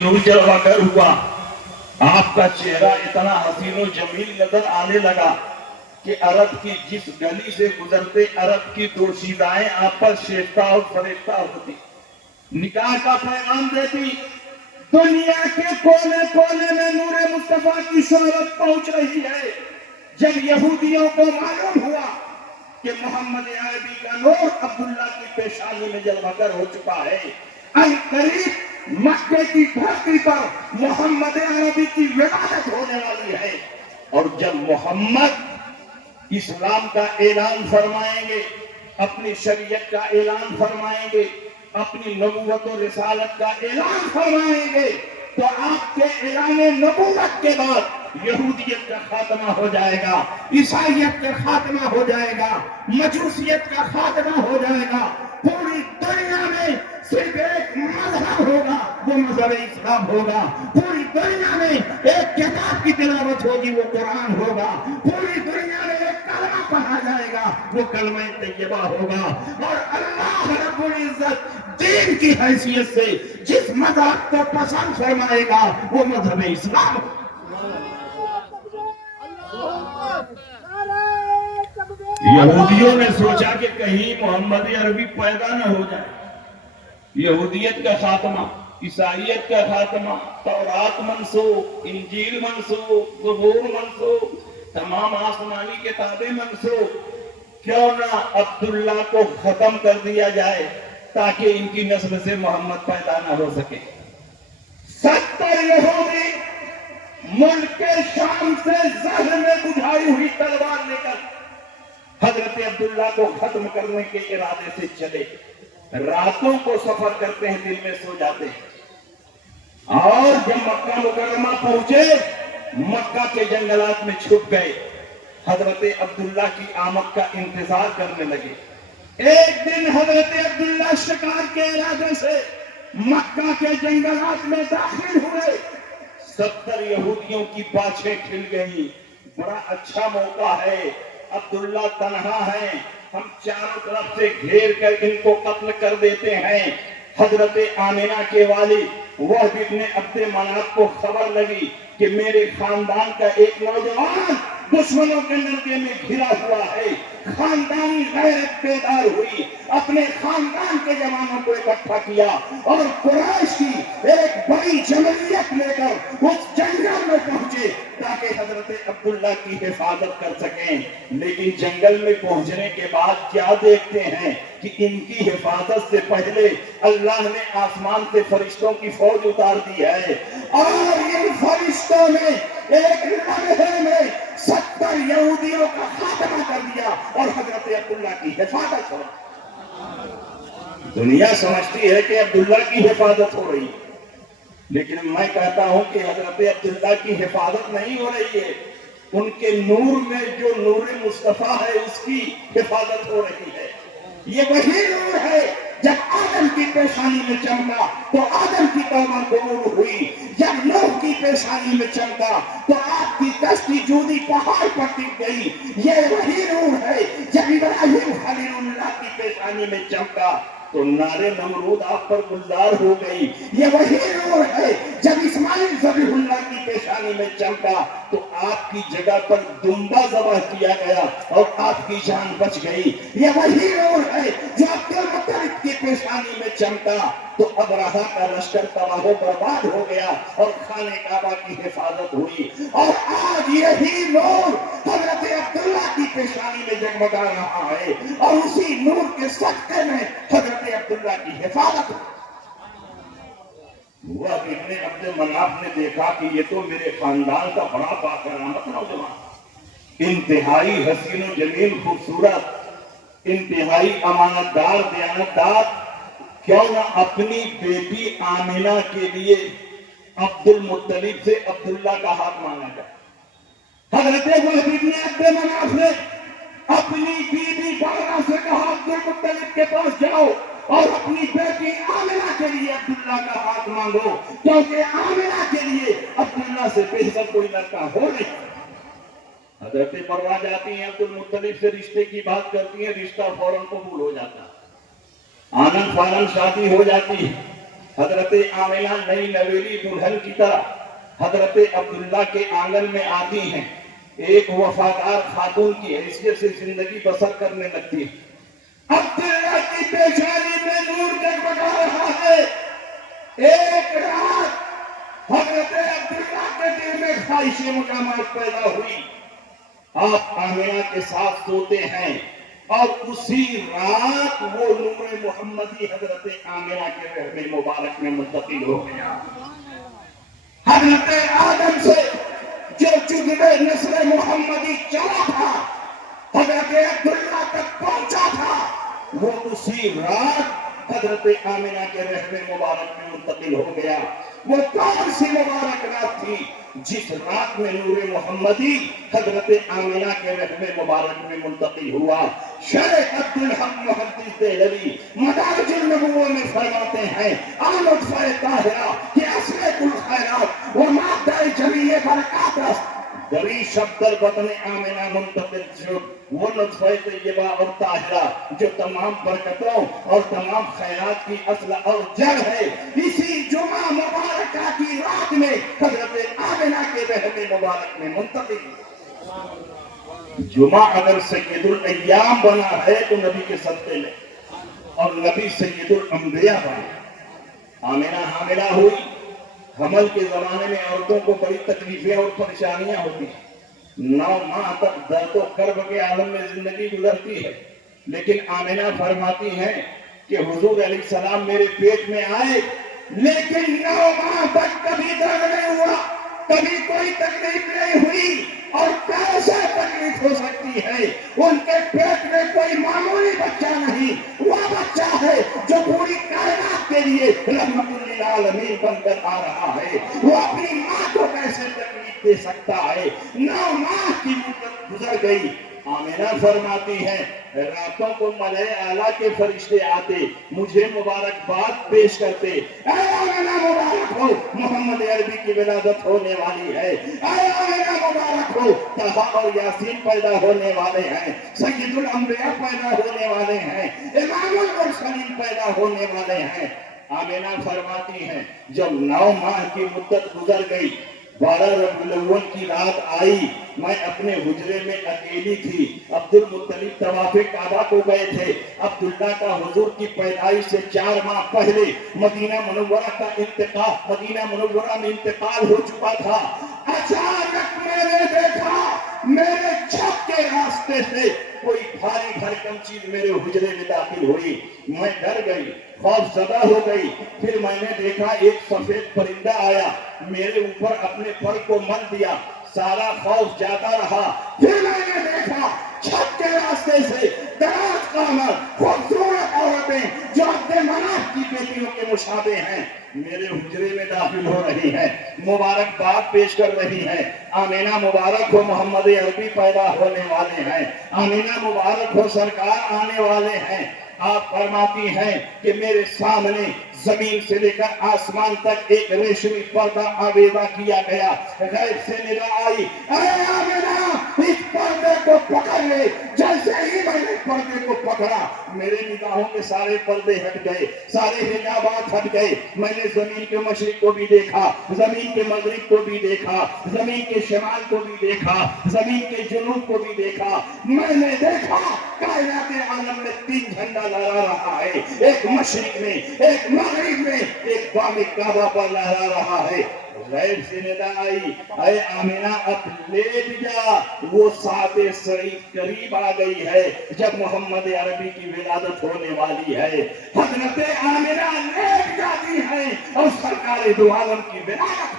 نور جلوہ گر ہوا، آپ کا چہرہ اتنا حسین و جمیل نظر آنے لگا کہ عرب کی جس گلی سے گزرتے عرب کی دوشیزائیں آپ پر شیفتہ اور فریفتہ ہوتی، نکاح کا پیغام دیتی، دنیا کے کونے کونے میں نور مصطفیٰ کی شہرت پہنچ رہی ہے۔ جب یہودیوں کو معلوم ہوا کہ محمد عربی کا نور عبداللہ کی پیشانی میں جلوہ گر ہو چکا ہے، ان قریب مکے کی دھرتی پر محمد عربی کی ولادت ہونے والی ہے، اور جب محمد اسلام کا اعلان فرمائیں گے، اپنی شریعت کا اعلان فرمائیں گے، اپنی نبوت و رسالت کا اعلان فرمائیں گے، تو آپ کے اعلان نبوت کے بعد یہودیت کا خاتمہ ہو جائے گا، عیسائیت کا خاتمہ ہو جائے گا، مجوسیت کا خاتمہ ہو جائے گا۔ پوری دنیا میں صرف ایک مذہب ہوگا، وہ مذہب اسلام ہوگا۔ پوری دنیا میں ایک کتاب کی تلاوت ہوگی، وہ قرآن ہوگا۔ پوری دنیا میں ایک کلمہ پڑھا جائے گا، وہ کلمہ طیبہ ہوگا۔ اور اللہ رب العزت دین کی حیثیت سے جس مذہب کو پسند فرمائے گا وہ مذہب اسلام ہوگا۔ یہودیوں نے سوچا کہ کہیں محمد عربی پیدا نہ ہو جائے۔ یہودیت کا خاتمہ، عیسائیت کا خاتمہ، تورات منسوخ، انجیل منسوخ، زبور منسوخ، تمام آسمانی کتابیں منسوخ، کیوں نہ عبداللہ کو ختم کر دیا جائے تاکہ ان کی نسل سے محمد پیدا نہ ہو سکے۔ 70 یہودی ملک شام سے زہر میں بجھائی ہوئی تلوار لے کر حضرت عبداللہ کو ختم کرنے کے ارادے سے چلے۔ راتوں کو سفر کرتے ہیں، دن میں سو جاتے ہیں، اور جب مکہ مکرمہ پہنچے مکہ کے جنگلات میں چھپ گئے، حضرت عبداللہ کی آمد کا انتظار کرنے لگے۔ ایک دن حضرت عبداللہ شکار کے ارادے سے مکہ کے جنگلات میں داخل ہوئے۔ 70 یہودیوں کی باچھیں کھل گئی، بڑا اچھا موقع ہے، عبداللہ تنہا ہے، ہم چاروں طرف سے گھیر کر ان کو قتل کر دیتے ہیں۔ حضرت آمنہ کے والد وہب ابن عبد مناف کو خبر لگی کہ میرے خاندان کا ایک نوجوان دشمنوں کے نرگے میں گھرا ہوا ہے۔ خاندانی غیرت بیدار ہوئی، اپنے خاندان کے جوانوں کو اکٹھا کیا اور قریش کی ایک بڑی جمعیت لے کر اس جنگل میں پہنچے تاکہ حضرت عبداللہ کی حفاظت کر سکیں۔ لیکن جنگل میں پہنچنے کے بعد کیا دیکھتے ہیں کہ ان کی حفاظت سے پہلے اللہ نے آسمان سے فرشتوں کی فوج اتار دی ہے، اور ان فرشتوں نے ایک لمحے میں 70 یہودیوں کا خاتمہ کر دیا اور حضرت عبداللہ کی حفاظت ہو۔ دنیا سمجھتی ہے کہ عبداللہ کی حفاظت ہو رہی ہے، لیکن میں کہتا ہوں کہ حضرت عبداللہ کی حفاظت نہیں ہو رہی ہے، ان کے نور میں جو نور مصطفیٰ ہے اس کی حفاظت ہو رہی ہے۔ یہ وہی نور ہے جب آدم کی پیشانی میں چمکا تو آدم کی توبہ قبول ہوئی، جب نوح کی پیشانی میں چمکا تو آپ کی کشتی جودی پہاڑ پر ٹک گئی۔ یہ وہی نور ہے جب ابراہیم خلیل اللہ کی پیشانی میں چمکا تو نار نمرود آپ پر گلزار ہو گئی۔ یہ وہی نور ہے جب اسماعیل ذبیح اللہ کی پیشانی میں چمکا تو آپ کی جگہ پر دمبا ذبح کیا گیا اور آپ کی جان بچ گئی۔ یہ وہی نور ہے جو عبد المطلب کی پیشانی میں چمکا تو ابرہہ کا لشکر تباہ و برباد ہو گیا اور خانہ کعبہ کی حفاظت ہوئی۔ اور آج یہی نور حضرت عبداللہ کی پیشانی میں جگمگا رہا ہے، اور اسی نور کے صدقے میں حضرت عبداللہ کی حفاظت وہ ابن عبد مناف نے دیکھا کہ یہ تو میرے خاندان کا بڑا باکرامت نوجوان، انتہائی حسین و جمیل خوبصورت، انتہائی امانت دار دیانتدار، کیوں نہ اپنی بیٹی آمنہ کے لیے عبد المطلب سے عبداللہ کا ہاتھ مانگا جائے۔ حضرت وہب ابن عبد مناف نے اپنی بیوی بارہ سے کہا عبد المطلب کے پاس جاؤ اور اپنی بیٹی آمنہ کے لیے عبداللہ کا ہاتھ مانگو، کیونکہ آمنہ کے لیے عبداللہ سے بہتر کوئی لڑکا ہو نہیں۔ حضرت پروا جاتی ہیں، عبد المطلب سے رشتے کی بات کرتی ہیں، رشتہ فوراً قبول ہو جاتا ہے، آنن فانن شادی ہو جاتی ہے۔ حضرت آمنہ نئی نویلی دلہن کی طرح حضرت عبداللہ کے آنگن میں آتی ہیں، ایک وفادار خاتون کی حیثیت سے زندگی بسر کرنے لگتی ہے۔ عبداللہ کی پیشانی میں نور جگمگا رہا ہے۔ ایک رات حضرت عبداللہ کے دل میں خواہش مقامات پیدا ہوئی، آپ آمنہ کے ساتھ سوتے ہیں اور اسی رات وہ نور محمدی حضرت آمنہ کے رحم مبارک میں منتقل ہو گیا۔ حضرت آدم سے جو جذبہ نسل محمدی چلا تھا، حضرت عبداللہ تک پہنچا تھا، وہ اسی رات حضرت آمنہ کے رحم مبارک میں منتقل ہو گیا۔ وہ کون سی مبارک رات تھی جس رات میں نور محمدی حضرت آمنہ کے رحم مبارک میں منتقل ہوا؟ شیخ عبدالحق محدث دہلوی مدارج النبوہ میں فرماتے ہیں، نطفہ طاہرہ کہ اصل کل خیرات و مادہ جمیع برکات دری شب در بطن آمنہ منتقل شد، وہ نطفہ طیبہ اور طاہرہ جو تمام برکتوں اور تمام خیرات کی اصل اور جڑ ہے، اسی جمعہ مبارکہ کی رات میں حضرت آمنہ کے رحم مبارک میں منتقل۔ جمعہ اگر سید الایام بنا ہے تو نبی کے صدقے میں، اور نبی سید الانبیاء بنا۔ آمنہ حاملہ ہوئی، حمل کے زمانے میں عورتوں کو بڑی تکلیفیں اور پریشانیاں ہوتی ہیں، 9 ماہ تک درد و کرب کے عالم میں زندگی گزرتی ہے، لیکن آمنہ فرماتی ہیں کہ حضور علیہ السلام میرے پیٹ میں آئے لیکن 9 ماہ تک کبھی درد نہیں ہوا، کبھی کوئی تکلیف نہیں ہوئی۔ اور کیسے تکلیف ہو سکتی ہے؟ ان کے پیٹ میں کوئی معمولی بچہ نہیں، وہ بچہ ہے جو پوری کائنات کے لیے رحمت للعالمین بن کر آ رہا ہے، وہ اپنی ماں کو کیسے تکلیف دے سکتا ہے؟ 9 ماہ کی مدت گزر گئی۔ آمنہ فرماتی ہیں راتوں کو ملائے اعلیٰ کے فرشتے آتے، مجھے مبارکباد پیش کرتے، اے آمنہ مبارک ہو محمد عربی کی ولادت ہونے والی ہے، اے آمنہ مبارک ہو طہا اور یاسین پیدا ہونے والے ہیں، سید الانبیاء پیدا ہونے والے ہیں، امام المرسلین پیدا ہونے والے ہیں۔ آمنہ فرماتی ہیں جب 9 ماہ کی مدت گزر گئی، 12 ربیع الاول کی رات آئی، میں اپنے حجرے میں اکیلی تھی، عبد المطلب طواف کعبہ کو گئے تھے، عبداللہ کا حضور کی پیدائش سے 4 ماہ پہلے مدینہ منورہ کا انتقال، مدینہ منورہ میں انتقال ہو چکا تھا۔ اچانک میں نے دیکھا میرے چھت کے راستے سے کوئی بھاری بھرکم چیز میرے حجرے میں داخل ہوئی، میں ڈر گئی، خوف زدہ ہو گئی۔ پھر میں نے دیکھا ایک سفید پرندہ آیا، میرے اوپر اپنے پر کو مل دیا، سارا خوف جاتا رہا۔ پھر میں نے دیکھا چھت کے راستے سے دراز قامت خوبصورت عورتیں جو عبد مناف کی بیٹیوں کے مشابہ ہیں میرے حجرے میں داخل ہو رہی ہیں، مبارکباد پیش کر رہی ہیں۔ آمنہ مبارک ہو محمد عربی پیدا ہونے والے ہیں، آمنہ مبارک ہو سرکار آنے والے ہیں۔ آپ فرماتی ہیں کہ میرے سامنے زمین سے لے کر آسمان تک ایک ریشمی پردہ آویزہ کیا گیا، غیب سے ندا آئی، اے آمنہ اس پردے کو پکڑ لے۔ جیسے ہی میں نے پردے کو پکڑا میرے نگاہوں کے سارے پردے ہٹ گئے، سارے حجابات ہٹ گئے، میں نے زمین کے مشرق کو بھی دیکھا، زمین کے مغرب کو بھی دیکھا، زمین کے شمال کو بھی دیکھا، زمین کے جنوب کو بھی دیکھا۔ میں نے دیکھا کائنات عالم میں 3 جھنڈا لہرا رہا ہے، ایک مشرق میں، ایک مغرب میں، ایک بام کعبہ پر لہرا رہا ہے۔ غیب سے ندا آئی، اے آمنہ اب لیٹ جا، وہ ساعت سعید قریب آ گئی ہے جب محمد عربی کی ولادت ہونے والی ہے۔ حضرت آمنہ لیٹ جاتی ہے اور سرکار دو عالم کی ولادت۔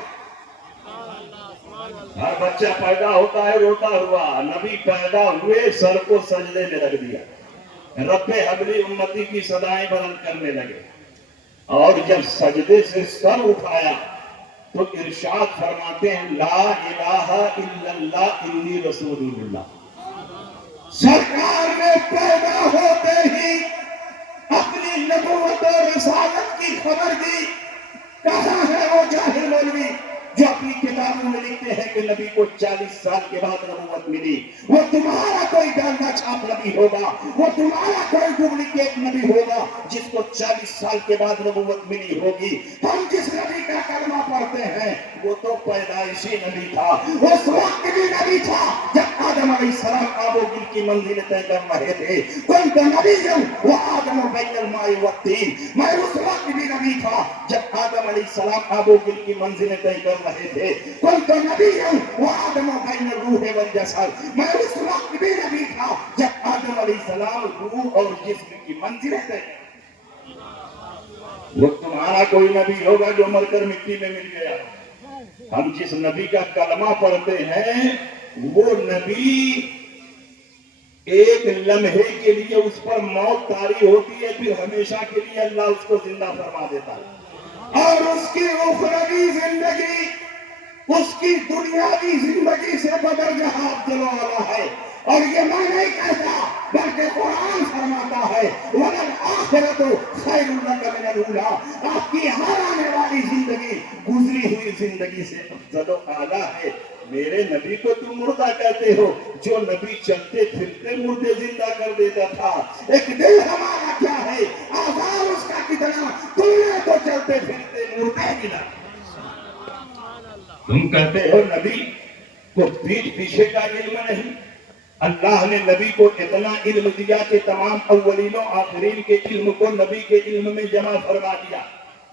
ہر بچہ پیدا ہوتا ہے روتا ہوا، نبی پیدا ہوئے سر کو سجدے میں رکھ دیا، رب حبلی امتی کی صدائیں بلند کرنے لگے، اور جب سجدے سے سر اٹھایا تو ارشاد فرماتے ہیں لا الہ الا اللہ انی رسول اللہ۔ سرکار نے پیدا ہوتے ہی اپنی نبوت و رسالت کی خبر دی۔ کہاں ہے وہ جاہل مولوی جو اپنی کتابوں میں لکھتے ہیں کہ نبی کو 40 سال کے بعد نبوت ملی. وہ تمہارا کوئی ڈالنا چھاپ نبی ہوگا, وہ تمہارا کوئی ڈپلیکیٹ نبی ہوگا جس کو 40 سال کے بعد نبوت ملی ہوگی. ہم جس نبی کا کلمہ پڑھتے ہیں وہ تو پیدائشی نبی تھا, اس وقت بھی نبی تھا جب آدم علیہ السلام آب و گل کی منزل طے کر رہے تھے. كنت نبيا وآدم بين الماء والطين. میں اس وقت بھی نبی تھا جب آدم علیہ السلام آب و گل کی منزلیں طے کر رہے تھے. كنت نبيا وآدم بين الروح والجسد. میں اس وقت بھی نبی تھا جب آدم علیہ السلام روح اور جسم کی منزلیں طے کر. وہ تمہارا کوئی نبی ہوگا جو مر کر مٹی میں مل گیا. ہم جس نبی کا کلمہ پڑھتے ہیں وہ نبی ایک لمحے کے لیے اس پر موت طاری ہوتی ہے, پھر ہمیشہ کے لیے اللہ اس کو زندہ فرما دیتا ہے, اور اس کی اخروی زندگی اس کی دنیاوی زندگی سے بدرجہ افضل والا ہے. اور یہ میں نہیں کہتا بلکہ قرآن فرماتا ہے وَلَلْآخِرَةُ خَيْرٌ لَكَ مِنَ الْأُولَىٰ. آپ کی ہر آنے والی زندگی گزری ہوئی زندگی سے افضل و اعلیٰ ہے. میرے نبی کو تم مردہ کہتے ہو, جو نبی چلتے پھرتے مردے زندہ کر دیتا تھا. ایک دل ہمارا کیا ہے, آزار اس کا کتنا, تم نے تو چلتے پھرتے مردے گنا. تم کہتے ہو نبی کو پیٹ پیچھے کا علم نہیں. اللہ نے نبی کو اتنا علم دیا کہ تمام اولین و آخرین کے علم کو نبی کے علم میں جمع فرما دیا.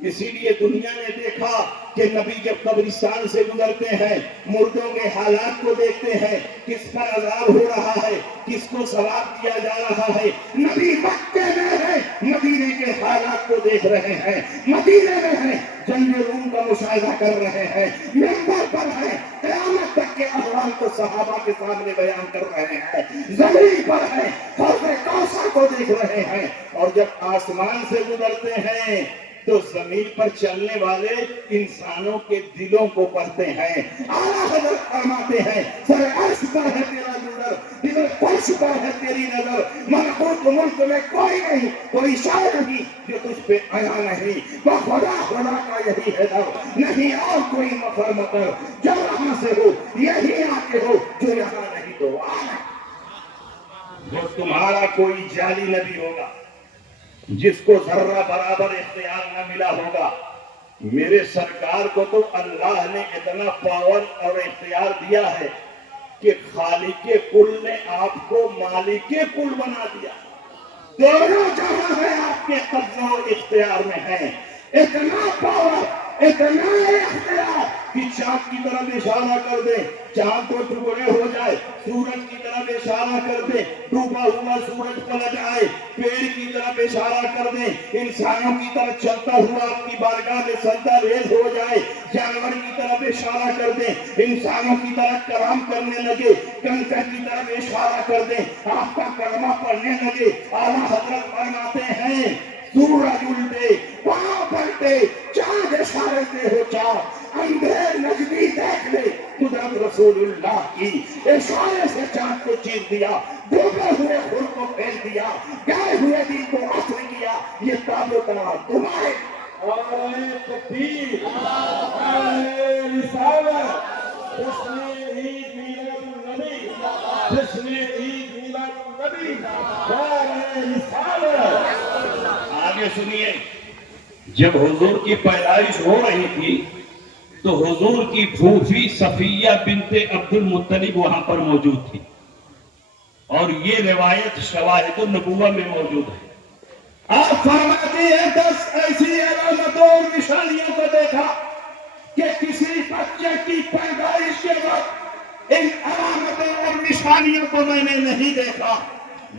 اسی لیے دنیا نے دیکھا کہ نبی جب قبرستان سے گزرتے ہیں مردوں کے حالات کو دیکھتے ہیں, کس پر عذاب ہو رہا ہے, کس کو ثواب دیا جا رہا ہے. نبی مکے میں ہے, مدینے کے حالات کو دیکھ رہے ہیں, مدینے میں ہے, جنگ روم کا مشاہدہ کر رہے ہیں, منبر پر ہے, قیامت تک کے احوال کو صحابہ کے سامنے بیان کر رہے ہیں, زمین پر ہے, حوض کوثر کو دیکھ رہے ہیں. اور جب آسمان سے گزرتے ہیں تو زمین پر چلنے والے انسانوں کے دلوں کو پڑھتے ہیں. اعلیٰ حضرت فرماتے ہیں سر عرش پر ہے تیرا نظر, دل فرش پر ہے تیری نظر, ملکوت ملک میں کوئی نہیں, کوئی شے نہیں جو تجھ پہ آیا نہیں. وہ خدا خدا کا یہی ہے در, نہیں اور کوئی مفر مکر, جو یہاں سے ہو یہی آتے ہو, جو یہاں نہیں تو آنا. وہ تمہارا کوئی جعلی نبی ہوگا جس کو ذرہ برابر اختیار نہ ملا ہوگا. میرے سرکار کو تو اللہ نے اتنا پاور اور اختیار دیا ہے کہ خالق کل نے آپ کو مالک کل بنا دیا. دونوں جہاں ہے آپ کے قبضہ اور اختیار میں ہے. اتنا پاور, اتنا اختیار کہ چاند کی طرف اشارہ کر دے, چاند کو ٹکڑے ہو جائے, سورج کی طرف اشارہ کر دے, ڈوبا ہوا سورج پلٹ آئے, پیڑ کی طرف اشارہ کر دیں, انسانوں کی طرف چلتا ہوا آپ کی بارگاہ میں سجدہ ریز ہو جائے, جانور کی طرف اشارہ کر دیں, انسانوں کی طرف کلام کرنے لگے, کنکر کی طرف اشارہ کر دیں, آپ کا کلمہ پڑھنے لگے. اعلیٰ حضرت فرماتے ہیں سورج الٹے, پاؤں پلٹے, چاند اشارے سے ہو چار, اندھیر نجمی دیکھ لے, قدرت رسول اللہ کی اشارے سے چاند کو چیر دیا, ڈوبے ہوئے خور کو پھیل دیا, گائے ہوئے دل کو عصر کیا. یہ تابو تمہارا تمہارے تکبیر, رسالت, جشن عید میلاد النبی, جشن عید میلاد النبی, رسالت. آگے سنیے, جب حضور کی پیدائش ہو رہی تھی تو حضور کی پھوپھی صفیہ بنت عبد المطلب وہاں پر موجود تھی, اور یہ روایت شواہد النبوہ میں موجود ہے. آپ فرماتے ہیں 10 ایسی علامتوں اور نشانیوں کو دیکھا کہ کسی بچے کی پیدائش کے وقت ان علامتوں اور نشانیوں کو میں نے نہیں دیکھا.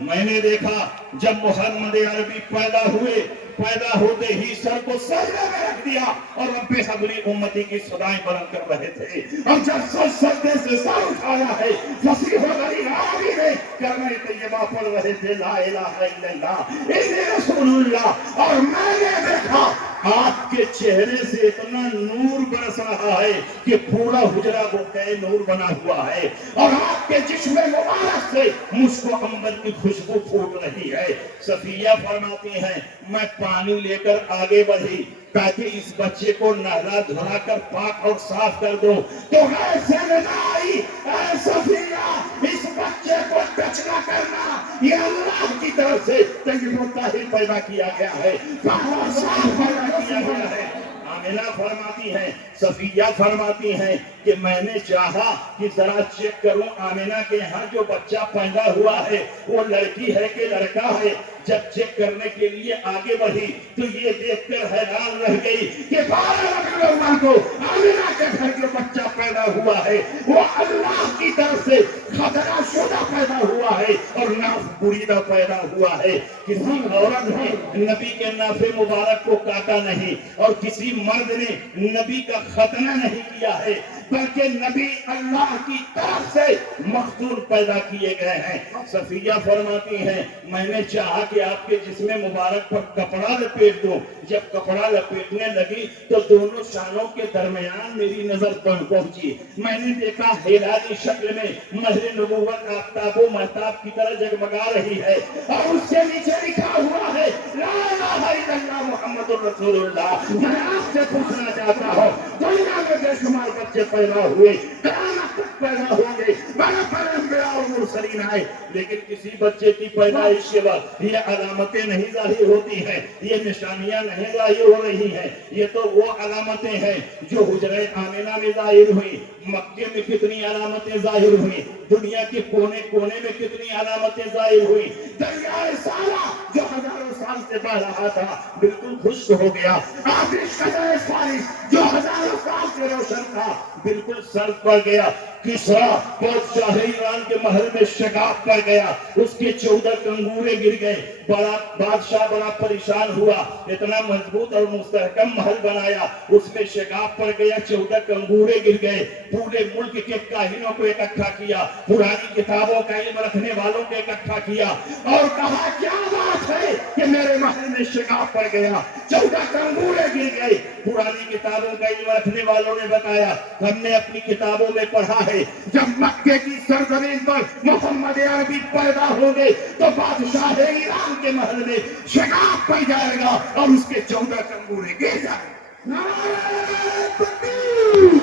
میں نے دیکھا جب محمد عربی پیدا ہوئے, پیدا ہوتے ہی سر کو سجدے میں رکھ دیا اور رب حبلی امتی کی صدائیں بلند کر رہے تھے. اور جب سجدے سے سر اٹھایا ہے فصیح بنی عربی نے کلمہ طیبہ پڑھ رہے تھے لا الہ الا اللہ انی رسول اللہ. اور میں نے دیکھا آپ کے چہرے سے اتنا نور برس رہا ہے کہ پورا حجرہ بقعہ نور بنا ہوا ہے، اور آپ کے جسم مبارک سے مشک و عنبر کی خوشبو پھوٹ رہی ہے۔ صفیہ فرماتی ہیں میں پانی لے کر آگے بڑھی تاکہ اس بچے کو نہلا دھلا کر پاک اور صاف کر دوں، تو ایسے ندا آئی اے صفیہ اس بچے کو ٹچ نہ کرنا، یہ اللہ کی طرف سے طیب و طاہر پیدا کیا گیا ہے، پاک اور صاف پیدا کیا گیا ہے۔ آمنہ فرماتی ہیں، صفیہ فرماتی ہیں کہ میں نے چاہا کہ ذرا چیک کروں آمنہ کے ہاں جو بچہ پیدا ہوا ہے وہ لڑکی ہے کہ لڑکا ہے۔ جب چیک کرنے کے لیے آگے بڑھی تو یہ دیکھ کر حیران رہ گئی کہ 12 ربیع الاول کو آمنہ کے گھر جو بچہ پیدا ہوا ہے وہ اللہ کی طرف سے خطرہ شدہ پیدا ہوا ہے اور ناف بریدہ پیدا ہوا ہے۔ کسی عورت نے نبی کے ناف مبارک کو کاٹا نہیں اور کسی مرد نے نبی کا ختنہ نہیں کیا ہے، بلکہ نبی اللہ کی طرف سے مختون پیدا کیے گئے ہیں۔ صفیہ فرماتی ہیں میں نے چاہا کہ آپ کے جسم مبارک پر کپڑا لپیٹ دوں، جب کپڑا لپیٹنے لگی تو دونوں شانوں کے درمیان میری نظر پہنچی، میں نے دیکھا ہلالی شکل میں مہر نبوت آفتاب و مہتاب کی طرح جگمگا رہی ہے، اور اس کے نیچے لکھا ہوا ہے لا الہ الا اللہ محمد الرسول اللہ۔ میں آپ سے پوچھنا چاہتا ہوں دنیا میں بے شمار بچے پیدا ہوئے، قیامت تک پیدا ہوں گے، بڑے بڑے انبیاء اور مرسلین آئے، لیکن کسی بچے کی پیدائش کے بعد یہ علامتیں نہیں ظاہر ہوتی ہیں، یہ نشانیاں نہیں ظاہر ہو رہی ہیں۔ یہ تو وہ علامتیں ہیں جو حجرہ آمنہ میں ظاہر ہوئی، مکے میں کتنی علامتیں ظاہر ہوئی، دنیا کے کونے کونے میں کتنی علامتیں ظاہر ہوئی۔ دریائے سالہ جو ہزاروں سال سے بہ رہا تھا بالکل خشک ہو گیا، آتش قطرہ فارس جو ہزاروں سال سے روشن تھا بالکل سرد پڑ گیا۔ کسریٰ بادشاہ ایران کے محل میں شگاف پڑ گیا، اس کے 14 کنگورے گر گئے، بادشاہ بڑا پریشان ہوا، اتنا مضبوط اور مستحکم محل بنایا، اس میں شگاف پڑ گیا، 14 کنگورے گر گئے۔ پورے ملک کے کاہنوں کو اکٹھا کیا، پرانی کتابوں کا علم رکھنے والوں کو اکٹھا کیا اور کہا کیا بات ہے کہ میرے محل میں شگاف پڑ گیا، 14 کنگورے گر گئے۔ پرانی کتابوں کا علم رکھنے والوں نے بتایا ہم نے اپنی کتابوں میں پڑھا ہے جب مکے کی سرزمین پر محمد عربی پیدا ہوں گے تو بادشاہ ایران کے محل میں شگاف پڑ جائے گا اور اس کے 14 کنگورے گر جائیں گے۔ نعرہ تکبیر!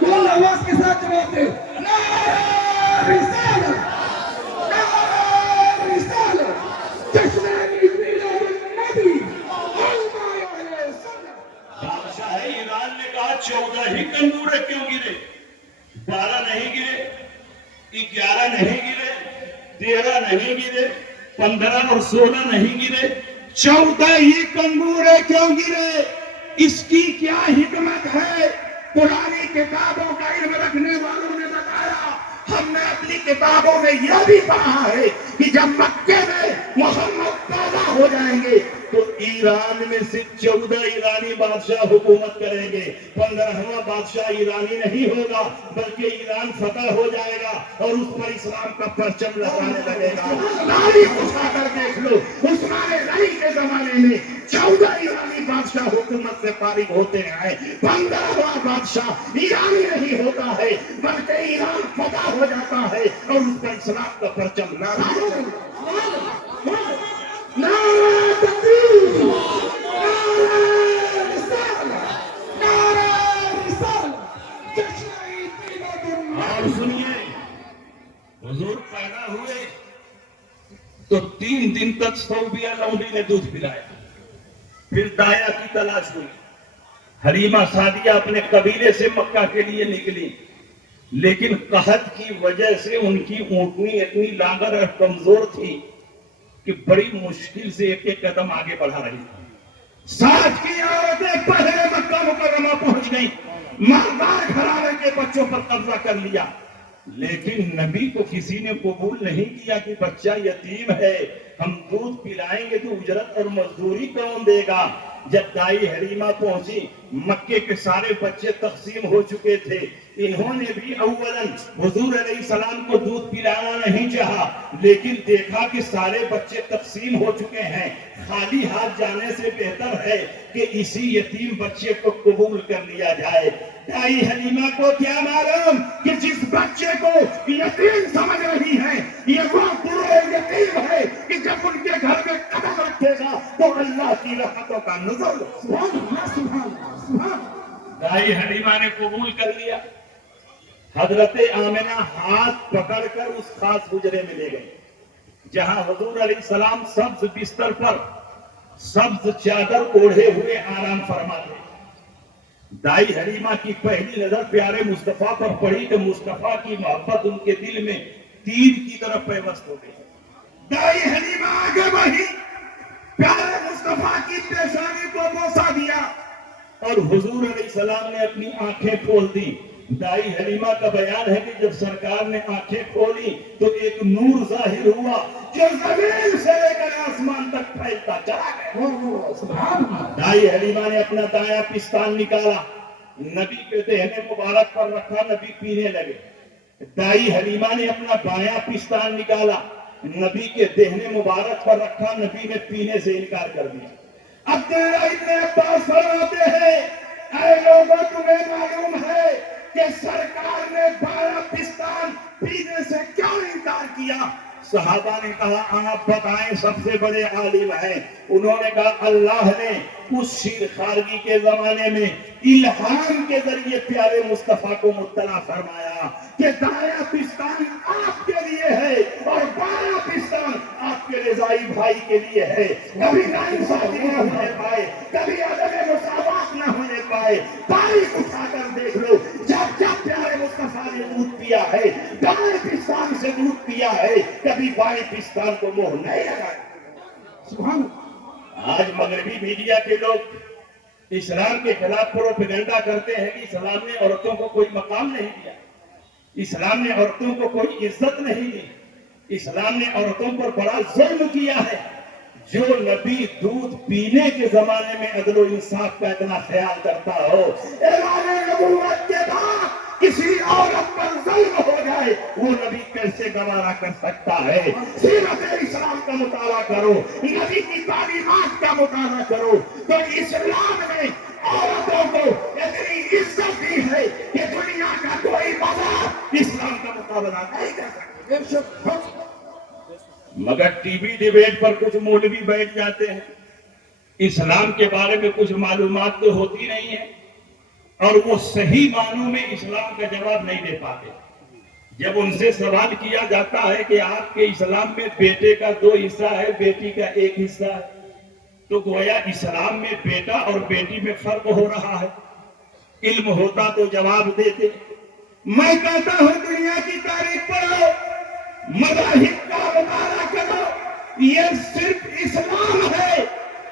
کون آواز کے ساتھ جواب دے؟ نعرہ رسالت! نعرہ رسالت! جشن عید میلاد النبی! بادشاہ ایران نے کہا 14 ہی کنگورے کیوں گرے؟ 12 نہیں گرے، 11 نہیں گرے، 13 نہیں گرے، 15 اور 16 نہیں گرے، 14 ہی کنگورے کیوں گرے؟ اس کی کیا حکمت ہے؟ پرانی کتابوں کا علم رکھنے والوں نے بتایا ہم نے اپنی کتابوں میں یہ بھی پڑھا ہے کہ جب مکے میں محمد پیدا ہو جائیں گے تو ایران میں صرف 14 ایرانی بادشاہ حکومت کریں گے، 15واں بادشاہ ایرانی نہیں ہوگا بلکہ ایران فتح ہو جائے گا اور اس پر اسلام کا پرچم لہرانے لگے گا۔ تاریخ اٹھا کر دیکھ لو، عثمان غنی کے زمانے میں 14 ایرانی بادشاہ حکومت سے فارغ ہوتے ہیں، 15واں بادشاہ ایرانی نہیں ہوتا ہے بلکہ ایران فتح ہو جاتا ہے اور اس پر اسلام کا پرچم لہرانے لگے گا۔ نعرہ تکبیر! نعرہ رسالت! نعرہ رسالت! جشن عید میلاد النبی! اور سنیے، حضور پیدا ہوئے تو 3 دن تک صوبیہ لونڈی نے دودھ پلایا، پھر دایا کی تلاش ہوئی، حلیمہ سعدیہ اپنے قبیلے سے مکہ کے لیے نکلی، لیکن قحط کی وجہ سے ان کی اونٹنی اتنی لاغر اور کمزور تھی کہ بڑی مشکل سے ایک قدم آگے بڑھا رہی تھی۔ 60 کی عورتیں پہلے مکہ مکرمہ پہنچ گئیں، مالدار گھرانے کے بچوں پر قبضہ کر لیا، لیکن نبی کو کسی نے قبول نہیں کیا کہ بچہ یتیم ہے، ہم دودھ پلائیں گے تو اجرت اور مزدوری کون دے گا؟ جب دائی حلیمہ پہنچی، مکے کے سارے بچے تقسیم ہو چکے تھے، انہوں نے بھی اولاً حضور علیہ السلام کو دودھ پلانا نہیں چاہا، لیکن دیکھا کہ سارے بچے تقسیم ہو چکے ہیں، خالی ہاتھ جانے سے بہتر ہے کہ اسی یتیم بچے کو قبول کر لیا جائے۔ دائی حلیمہ کو کیا معلوم کہ جس بچے کو یتیم سمجھ رہی ہے، یہ وہ پورے یتیم ہے کہ جب ان کے گھر میں قدم رکھے گا تو اللہ کی رحمتوں کا نزول۔ سبحان اللہ، سبحان اللہ، سبحان اللہ۔ دائی حلیمہ نے قبول کر لیا۔ حضرت آمنہ ہاتھ پکڑ کر اس خاص حجرے میں لے گئے جہاں حضور علیہ السلام سبز بستر پر سبز چادر اوڑھے ہوئے آرام فرماتے۔ دائی حلیمہ کی پہلی نظر پیارے مصطفیٰ پر پڑی تو مصطفیٰ کی محبت ان کے دل میں تیر کی طرف پیوست ہو گئی۔ دائی حلیمہ آگے بڑھی، پیارے مصطفیٰ کی پیشانی کو بوسہ دیا اور حضور علیہ السلام نے اپنی آنکھیں کھول دی۔ دائی حلیمہ کا بیان ہے کہ جب سرکار نے آنکھیں کھولی تو ایک نور ظاہر ہوا جو زمین سے لے کر آسمان تک پھیلتا چلا گیا۔ دائی حلیمہ نے اپنا دایاں پستان نکالا، نبی کے دہنے مبارک پر رکھا، نبی پینے لگے۔ دائی حلیمہ نے اپنا بایاں پستان نکالا، نبی کے دہنے مبارک پر رکھا، نبی نے پینے سے انکار کر دیا۔ عبداللہ ابن عباس فرماتے ہیں، اے لوگوں تمہیں معلوم ہے کہ سرکار نے بایاں پستان پینے سے کیوں انکار کیا؟ صحابہ نے کہا آپ بتائیں، سب سے بڑے عالم ہیں۔ انہوں نے کہا اللہ نے اس شیر خارگی کے زمانے میں الہام کے ذریعے پیارے مصطفیٰ کو مطلع فرمایا کہ دایاں پستان آپ کے لیے ہے اور بایاں پستان آپ کے رضائی بھائی کے لیے ہے۔ کبھی ناانصافی نہ ہونے پائے، کبھی عدم مساوات نہ ہونے پائے۔ تاریخ اٹھا کر دیکھ لو، جب جب پیارے مصطفیٰ نے دودھ پیا ہے، دائیں پستان سے دودھ پیا ہے، کبھی بائیں پستان کو مہر نہیں لگایا۔ سبحان اللہ۔ آج مغربی میڈیا کے لوگ اسلام کے خلاف پروپیگنڈا کرتے ہیں کہ اسلام نے عورتوں کو کوئی مقام نہیں دیا، اسلام نے عورتوں کو کوئی عزت نہیں دی، اسلام نے عورتوں پر بڑا ظلم کیا ہے۔ جو نبی دودھ پینے کے زمانے میں عدل و انصاف کا اتنا خیال کرتا ہو، اعلان نبوت کے بعد کسی عورت پر ظلم ہو جائے، وہ نبی کیسے گوارا کر سکتا ہے؟ سیرت اسلام کا مطالعہ کرو، نبی کی تعلیمات کا مطالعہ کرو، تو اسلام نے عورتوں کو اتنی عزت دی ہے کہ دنیا کا کوئی مذہب اسلام کا مقابلہ نہیں کر سکتا۔ مگر ٹی وی ڈیبیٹ پر کچھ مولوی بیٹھ جاتے ہیں، اسلام کے بارے میں کچھ معلومات تو ہوتی نہیں ہے اور وہ صحیح معنوں میں اسلام کا جواب نہیں دے پاتے۔ جب ان سے سوال کیا جاتا ہے کہ آپ کے اسلام میں بیٹے کا 2 حصہ ہے، بیٹی کا 1 حصہ ہے، تو گویا اسلام میں بیٹا اور بیٹی میں فرق ہو رہا ہے۔ علم ہوتا تو جواب دیتے۔ میں کہتا ہوں دنیا کی تاریخ پڑھو، مذاہب کا مطالعہ کرو، یہ صرف اسلام ہے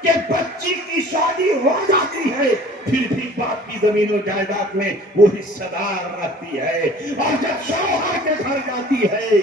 کہ بچی کی شادی ہو جاتی ہے پھر بھی باپ کی زمین و جائیداد میں وہ حصہ دار رہتی ہے، اور جب شوہر کے گھر جاتی ہے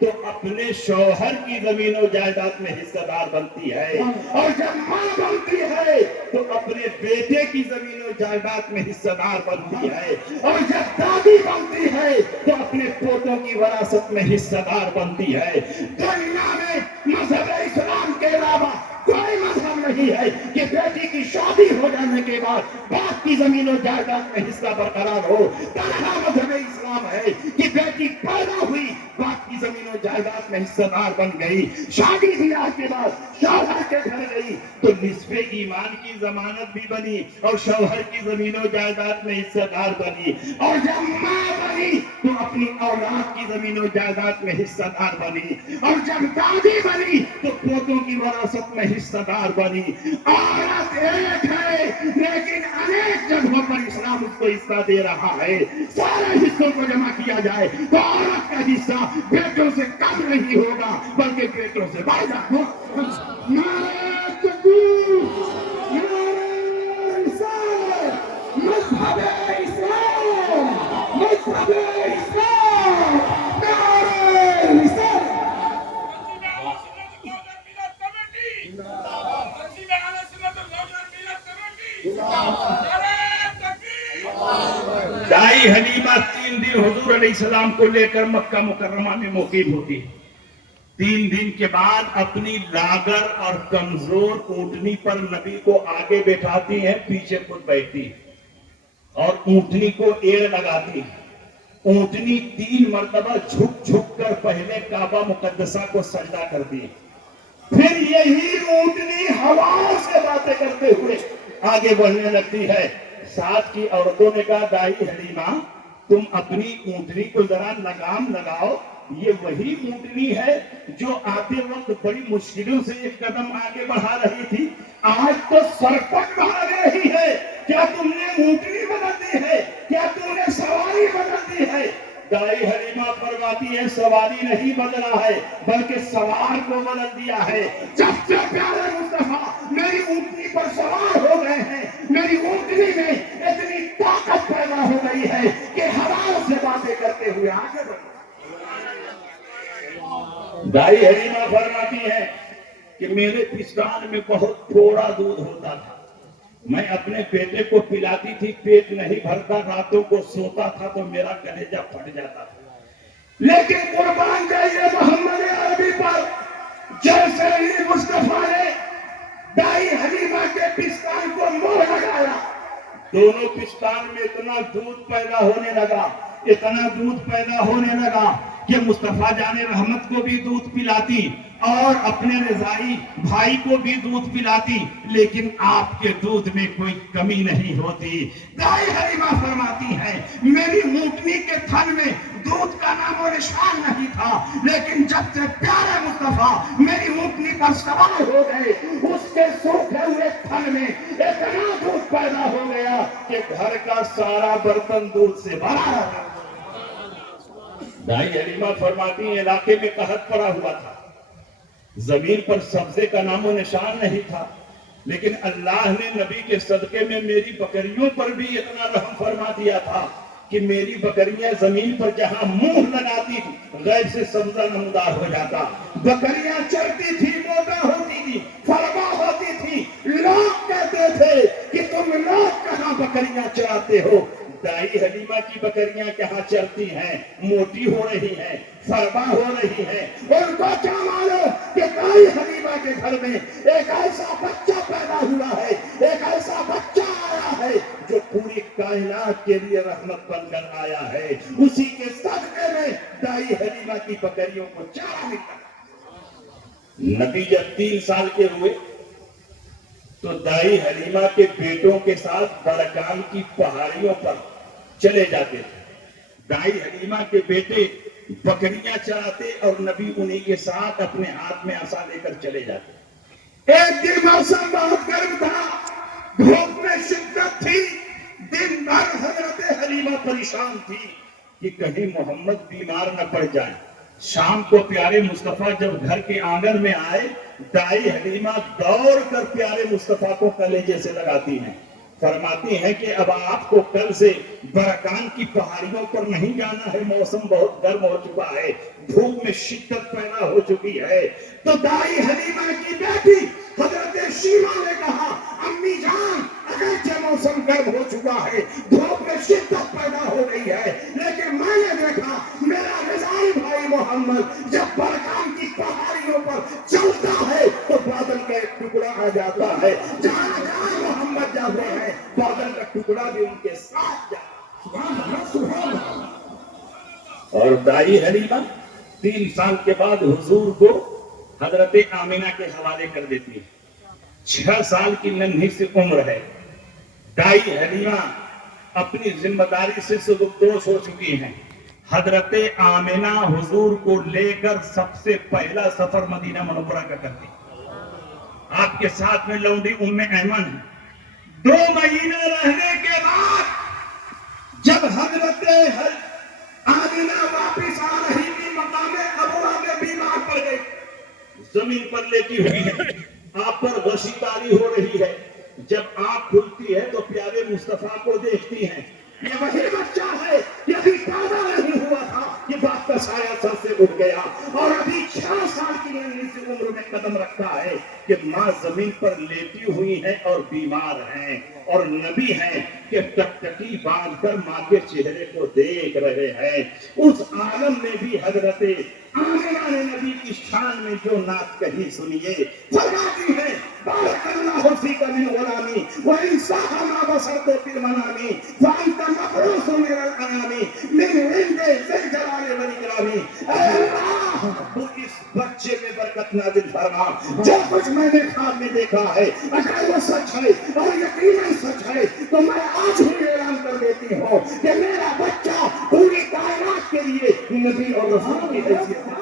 تو اپنے شوہر کی زمین و جائیداد میں حصہ دار بنتی ہے، اور جب ماں بنتی ہے تو اپنے بیٹے کی زمین و جائیداد میں حصہ دار بنتی ہے، اور جب دادی بنتی ہے تو اپنے پوتوں کی وراثت میں حصہ دار بنتی ہے۔ دنیا میں مذہب اسلام کے علاوہ کوئی مذہب نہیں ہے کہ بیٹی کی شادی ہو جانے کے بعد باپ کی زمین و جائیداد میں حصہ برقرار ہو۔ تنہا مذہب اسلام ہے کہ بیٹی پیدا ہوئی، باپ کی زمین و جائیداد میں حصہ دار بن گئی، شادی بیاہ کے بعد شوہر کے گھر گئی تو نصف ایمان کی ضمانت بھی بنی اور شوہر کی زمین و جائیداد میں حصہ دار بنی، اور جب ماں بنی تو اپنی اولاد کی زمین و جائیداد میں حصہ دار بنی، اور جب دادی بنی تو پوتوں کی وراثت میں حصہ دار بنی۔ عورت ایک ہے لیکن انیک جگہوں پر اسلام اس کو حصہ دے رہا ہے۔ سارے حصوں کو جمع کیا جائے تو عورت کا حصہ بیٹوں سے کم نہیں ہوگا بلکہ بیٹوں سے بڑھ جائے گا۔ نعرہ تکبیر، نعرہ رسالت، مذہب اسلام، مذہب اسلام۔ دائی حلیمہ 3 دن حضور علیہ السلام کو لے کر مکہ مکرمہ میں مقیم ہوتی ہے. 3 دن کے بعد اپنی لاغر اور کمزور اونٹنی پر نبی کو آگے بیٹھاتی ہیں, پیچھے خود بیٹھتی اور اونٹنی کو ایڑ لگاتی. اونٹنی 3 مرتبہ جھک جھک کر پہلے کعبہ مقدسہ کو سجدہ کرتی ہے, پھر یہی اونٹنی ہوا سے باتیں کرتے ہوئے آگے بڑھنے لگتی ہے. ساتھ کی عورتوں نے کہا دائی حلیمہ تم اپنی اونٹنی کو ذرا لگام لگاؤ, یہ وہی اونٹنی ہے جو آتے وقت بڑی مشکلوں سے ایک قدم آگے بڑھا رہی تھی, آج تو سرپٹ بھاگ رہی ہے. کیا تم نے اونٹنی بدل دی ہے؟ کیا تم نے سواری بدل دی ہے؟ دائی حلیمہ فرماتی ہے سواری نہیں بدلا ہے بلکہ سوار کو بدل دیا ہے. جب سے پیارے مصطفیٰ میری اونٹنی پر سوار ہو گئے ہیں, میری اونٹنی میں اتنی طاقت پیدا ہو گئی ہے کہ ہواؤں سے باتیں کرتے ہوئے آگے بڑھ. دائی حلیمہ فرماتی ہے کہ میرے پستان میں بہت تھوڑا دودھ ہوتا تھا, میں اپنے بیٹے کو پلاتی تھی, پیٹ نہیں بھرتا, راتوں کو سوتا تھا تو میرا کلیجہ پھٹ جاتا تھا. لیکن قربان جائیے محمد عربی پر, جیسے ہی مصطفیٰ نے دائی حلیمہ کے پستان کو منہ لگایا, دونوں پستان میں اتنا دودھ پیدا ہونے لگا, اتنا دودھ پیدا ہونے لگا کہ مصطفیٰ جان رحمت کو بھی دودھ پلاتی اور اپنے رضائی بھائی کو بھی دودھ پلاتی, لیکن آپ کے دودھ میں کوئی کمی نہیں ہوتی. دائی حلیمہ فرماتی ہے میری اونٹنی کے تھن میں دودھ کا نام و نشان نہیں تھا, لیکن جب سے پیارے مصطفیٰ میری اونٹنی پر سوار ہو گئے, اس کے سوکھے ہوئے تھن میں اتنا دودھ پیدا ہو گیا کہ گھر کا سارا برتن دودھ سے بھرا رہا. دائی حلیمہ فرماتی ہیں علاقے میں قحط پڑا ہوا تھا, زمین پر سبزے کا نام و نشان نہیں تھا, لیکن اللہ نے نبی کے صدقے میں میری بکریوں پر بھی اتنا رحم فرما دیا تھا کہ میری بکریاں زمین پر جہاں منہ لگاتی غیب سے سبزہ نمودار ہو جاتا. بکریاں چرتی تھی, موٹا ہوتی تھی, فرما ہوتی تھی, لوگ کہتے تھے کہ تم لوگ کہاں بکریاں چراتے ہو. دائی حلیمہ کی بکریاں کہاں چرتی ہیں, موٹی ہو رہی ہیں, فرما ہو رہی ہیں. ان کو کیا معلوم کہ دائی حلیمہ کے گھر میں ایک ایسا بچہ پیدا ہوا ہے, ایک ایسا بچہ آیا ہے جو پوری کائنات کے لیے رحمت بن کر آیا ہے. اسی کے صدقے میں دائی حلیمہ کی بکریوں کو چارہ ملتا. نبی جب 3 سال کے ہوئے تو دائی حلیمہ کے بیٹوں کے ساتھ برکان کی پہاڑیوں پر چلے جاتے تھے. دائی حلیمہ کے بیٹے بکریاں چراتے اور نبی انہی کے ساتھ اپنے ہاتھ میں عصا لے کر چلے جاتے. ایک دن موسم بہت گرم تھا, دھوپ میں شدت تھی, دن بھر حضرت حلیمہ پریشان تھی کہ کہیں محمد بیمار نہ پڑ جائے. شام کو پیارے مصطفیٰ جب گھر کے آنگن میں آئے, دائی حلیمہ دوڑ کر پیارے مصطفیٰ کو کلیجے سے لگاتی ہیں, فرماتی ہیں کہ اب آپ کو کل سے برکان کی پہاڑیوں پر نہیں جانا ہے, موسم بہت گرم ہو چکا ہے, دھوپ میں شدت پیدا ہو چکی ہے. تو دائی حلیمہ کی بیٹی حضرت شیما نے کہا امی جان اگرچہ موسم گرم ہو چکا ہے, دھوپ میں شدت پیدا ہو گئی ہے, لیکن میں نے دیکھا میرا رضائی بھائی محمد جب برکان کی پہاڑیوں پر چلتا ہے تو بادل کا ایک ٹکڑا آ جاتا ہے, جہاں جہاں محمد جاتے ہیں بادل کا ٹکڑا بھی ان کے ساتھ جاتا ہے. اور دائی حلیمہ 3 سال کے بعد حضور کو حضرت آمینہ کے حوالے کر دیتی ہے. 6 سال کی ننھی سی عمر ہے. دائی حلیمہ اپنی ذمہ داری سے سبکدوش ہو چکی ہیں. حضرت آمینہ حضور کو لے کر سب سے پہلا سفر مدینہ منورہ کا کرتی. آپ کے ساتھ میں لونڈی ام ایمن ہے. 2 مہینہ رہنے کے بعد جب حضرت آمینہ واپس آ رہی تھی مقام ابوا میں بیمار پڑ گئی, زمین پر لیٹی ہوئی ہے, آپ پر غشی طاری ہو رہی ہے. جب آنکھ کھلتی ہے تو پیارے مصطفیٰ کو دیکھتی ہیں, یہ وہی بچہ ہے, یہ ابھی پیدا نہیں ہوا تھا, یہ باپ کا سایہ سر سے اٹھ گیا اور ابھی 6 سال کی ننھی سی عمر میں قدم رکھا ہے کہ ماں زمین پر لیٹی ہوئی ہیں اور بیمار ہیں، اور نبی ہیں کہ ٹکٹکی باندھ کر ماں کے چہرے کو دیکھ رہے ہیں۔ اس عالم میں بھی حضرت آمنہ نے نبی کی شان میں جو نعت کہی سنیے، فرماتی ہے بارک اللہ فیک من غلامی وان صح ما بصرت فی المنام فانت مبعوث من الانام من عند ذی الجلال والاکرام۔ اے اللہ تو اس بچے میں برکت نازل فرما، جو کچھ میں نے خواب میں دیکھا ہے اگر وہ سچ ہے اور یقیناً سچ ہے تو میں آج ہی اعلان کر دیتی ہوں کہ میرا بچہ پوری کائنات کے لیے نبی اور رسول کی حیثیت ہے۔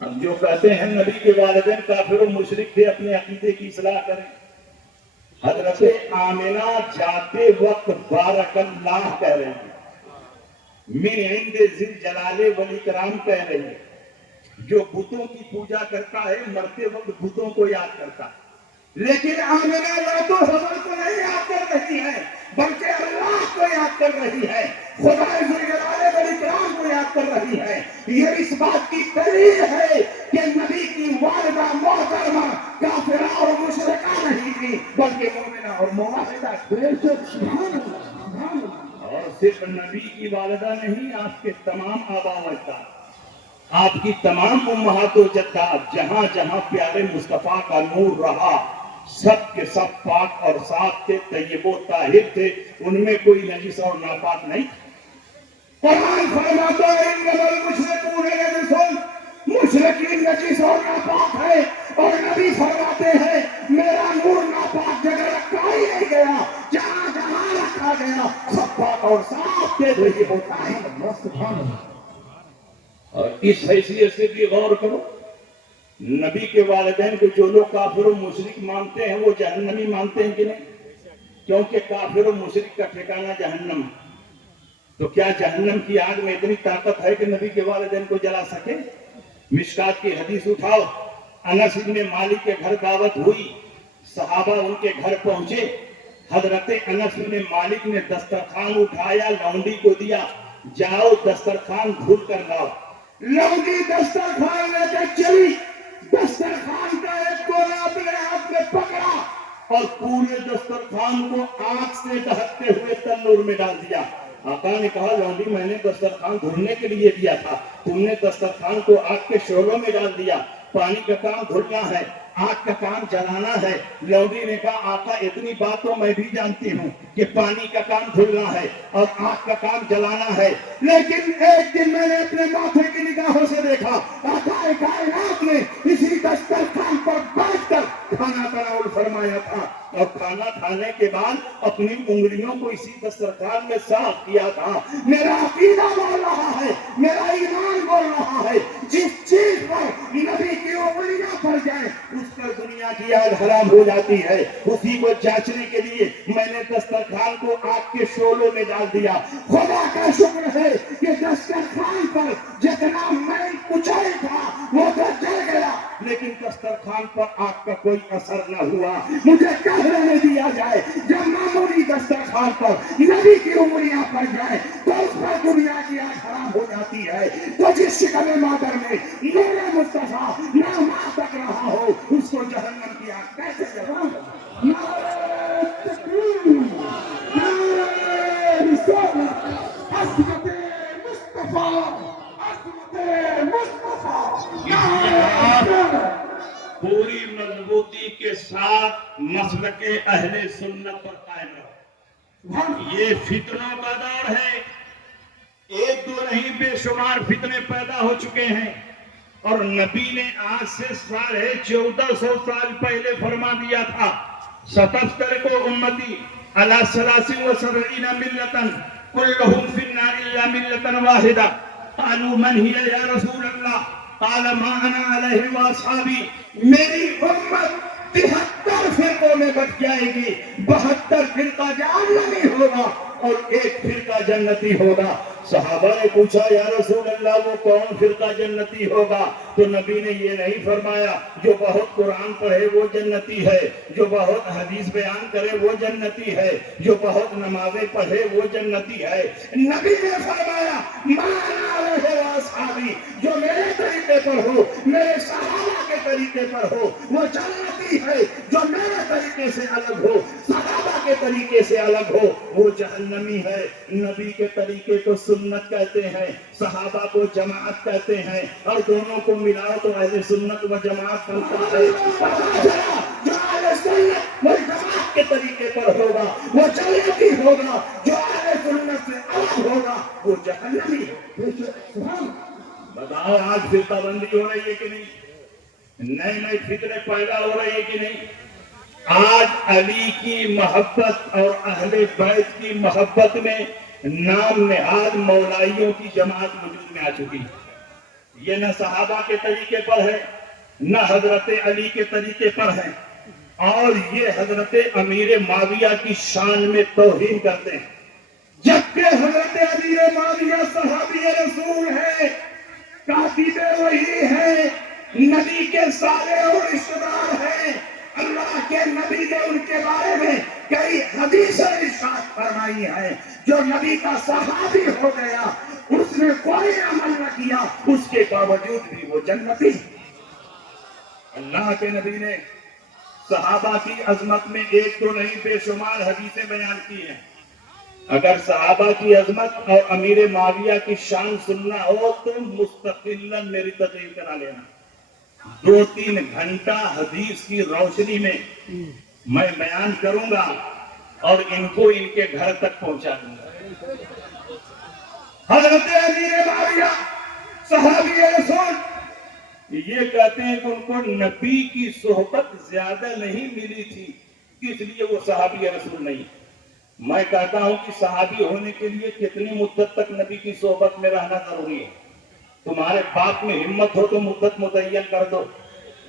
اب جو کہتے ہیں نبی کے والدین کافر و مشرک تھے، اپنے عقیدے کی اصلاح کریں۔ حضرت آمنہ جاتے وقت بارک اللہ کہہ رہے ہیں، من عند ذی الجلال والاکرام کہہ رہے ہیں۔ جو بتوں کی پوجا کرتا ہے مرتے وقت بتوں کو یاد کرتا ہے، لیکن آمنہ لاتو حضر کو نہیں یاد کر رہی ہے بلکہ اللہ کو یاد کر رہی ہے، خدا ذی الجلال والاکرام کو یاد کر رہی ہے۔ یہ اس بات کی دلیل ہے کہ نبی کی والدہ محترمہ کافرہ اور مشرکہ نہیں تھی بلکہ مومنہ اور موحدہ تھی۔ اور صرف نبی کی والدہ نہیں، آپ کے تمام آبا و اجداد، آپ کی تمام امہات و جدات، جہاں جہاں پیارے مصطفیٰ کا نور رہا سب کے سب پاک اور صاف تھے، طیب و طاہر تھے، ان میں کوئی نجس اور ناپاک نہیں۔ قرآن فرماتا ہے انما المشرکون نجس، مشرکین نجس اور ناپاک ہے، اور نبی فرماتے ہیں میرا نور ناپاک جگہ رکھا ہی نہیں گیا، جہاں جہاں رکھا گیا سب پاک اور صاف تھے، طیب و طاہر۔ اور اس حیثیت سے بھی غور کرو، نبی کے والدین کو جو لوگ کافر و مشرک مانتے ہیں وہ جہنمی مانتے ہیں کہ نہیں؟ کیونکہ کافر و مشرک کا ٹھکانہ جہنم ہے۔ تو کیا جہنم کی آگ میں اتنی طاقت ہے کہ نبی کے والدین کو جلا سکے؟ مشکات کی حدیث اٹھاؤ، انس بن مالک کے گھر دعوت ہوئی، صحابہ ان کے گھر پہنچے، حضرت انس بن مالک نے دسترخوان اٹھایا، لونڈی کو دیا، جاؤ دسترخوان دھل کر لاؤ۔ لونڈی دسترخوان لے کر چلی، دسترخوان کا ایک کونا اپنے ہاتھ میں پکڑا اور پورے دسترخوان کو آگ سے دہکتے ہوئے تنور میں ڈال دیا۔ آقا نے کہا لونڈی میں نے دسترخوان دھلنے کے لیے دیا تھا، تم نے دسترخوان کو آگ کے شعلوں میں ڈال دیا۔ پانی کا کام دھلنا ہے، آگ کا کام جلانا ہے۔ لونڈی نے کہا آقا اتنی بات تو میں بھی جانتی ہوں کہ پانی کا کام دھلنا ہے اور آگ کا کام جلانا ہے، لیکن ایک دن میں نے اپنے ماتھے کی نگاہوں سے دیکھا آقا کائنات نے اسی دسترخوان پر بیٹھ کر کھانا تناول فرمایا تھا، اور کھانا کھانے کے بعد اپنی انگلیوں کو اسی دسترخوان میں صاف کیا تھا۔ میرا عقیدہ بول رہا ہے، میرا ایمان بول رہا ہے، جس چیز پر نبی کی انگلیاں پڑ جائیں اس پر دنیا کی آگ حرام ہو جاتی ہے۔ اسی کو جانچنے کے لیے میں نے دسترخوان کو آگ کے شعلوں میں ڈال دیا۔ خدا کا شکر ہے کہ دسترخوان پر جتنا میل کچل تھا وہ تو جل گیا، لیکن دسترخوان پر آگ کا کوئی اثر نہ ہوا۔ مجھے کہنے دیا جائے جب معمولی دسترخوان پر نبی کی انگلیاں پڑ جائیں تو اس پر دنیا کی آگ حرام ہو جاتی ہے، تو جس شکل مادر میں نور مصطفیٰ نہ ماں تک رہا ہو اس کو جہنم کی آگ کیسے جلائیں؟ نعرہ تکبیر، نعرہ رسالت، عظمت مصطفیٰ، عظمت مصطفیٰ، نعرہ پوری مضبوطی کے ساتھ مسلک اہل سنت پر قائم رہو۔ یہ فتنوں کا دور ہے، ایک دو نہیں بے شمار فتنے پیدا ہو چکے ہیں، اور نبی نے آج سے 1450 سال پہلے فرما دیا تھا ستفترق امتی علی 73 ملتا کلہم فی النار الا ملتا واحدہ قالوا من ہی یا رسول اللہ قال ما انا علیہ واصحابی، میری امت 73 فرقوں میں بٹ جائے گی، 72 فرقہ جہنمی ہوگا اور ایک فرقہ جنتی ہوگا۔ صحابہ نے پوچھا یا رسول اللہ وہ کون فرقہ جنتی ہوگا؟ تو نبی نے یہ نہیں فرمایا جو بہت قرآن پڑھے وہ جنتی ہے، جو بہت حدیث بیان کرے وہ جنتی ہے، جو بہت نمازیں پڑھے وہ جنتی ہے۔ نبی نے فرمایا صحابی، جو میرے طریقے پر ہو، میرے صحابہ کے طریقے پر ہو وہ جنتی ہے، جو میرے طریقے سے الگ ہو، صحابہ کے طریقے سے الگ ہو وہ جہنمی ہے۔ نبی کے طریقے کو سنت کہتے ہیں، صحابہ کو جماعت کہتے ہیں، اور دونوں کو ملاؤ تو اہل سنت و جماعت بنتا ہے۔ جو اہل سنت و جماعت کے طریقے پر ہوگا وہ جنتی ہوگا، جو اہل سنت سے الگ ہوگا وہ جہنمی ہے۔ بتاؤ آج فرقہ بندی ہو رہی ہے کہ نہیں؟ نئے نئے فتنے پیدا ہو رہے ہیں کہ نہیں؟ آج علی کی محبت اور اہل بیت کی محبت میں نام نہاد مولائیوں کی جماعت وجود میں آ چکی ہے۔ یہ نہ صحابہ کے طریقے پر ہے، نہ حضرت علی کے طریقے پر ہے، اور یہ حضرت امیر معاویہ کی شان میں توہین کرتے ہیں، جبکہ حضرت امیر معاویہ صحابی رسول ہے، کاتب وحی ہے، نبی کے سالے اور رشتہ دار ہیں۔ اللہ کے نبی نے ان کے بارے میں کئی حدیثیں ارشاد فرمائی ہیں۔ جو نبی کا صحابی ہو گیا اس نے کوئی عمل نہ کیا، اس کے باوجود بھی وہ جنتی۔ اللہ کے نبی نے صحابہ کی عظمت میں ایک تو نہیں بے شمار حدیثیں بیان کی ہیں۔ اگر صحابہ کی عظمت اور امیر معاویہ کی شان سننا ہو تو مستقلاً میری تقریر کرا لینا، 2-3 گھنٹہ حدیث کی روشنی میں بیان کروں گا اور ان کو ان کے گھر تک پہنچا دوں گا۔ حضرت امیر معاویہ صحابی رسول یہ کہتے ہیں کہ ان کو نبی کی صحبت زیادہ نہیں ملی تھی، اس لیے وہ صحابی رسول نہیں۔ میں کہتا ہوں کہ صحابی ہونے کے لیے کتنی مدت تک نبی کی صحبت میں رہنا ضروری ہے؟ تمہارے باپ میں ہمت ہو تو مدت متعین کر دو۔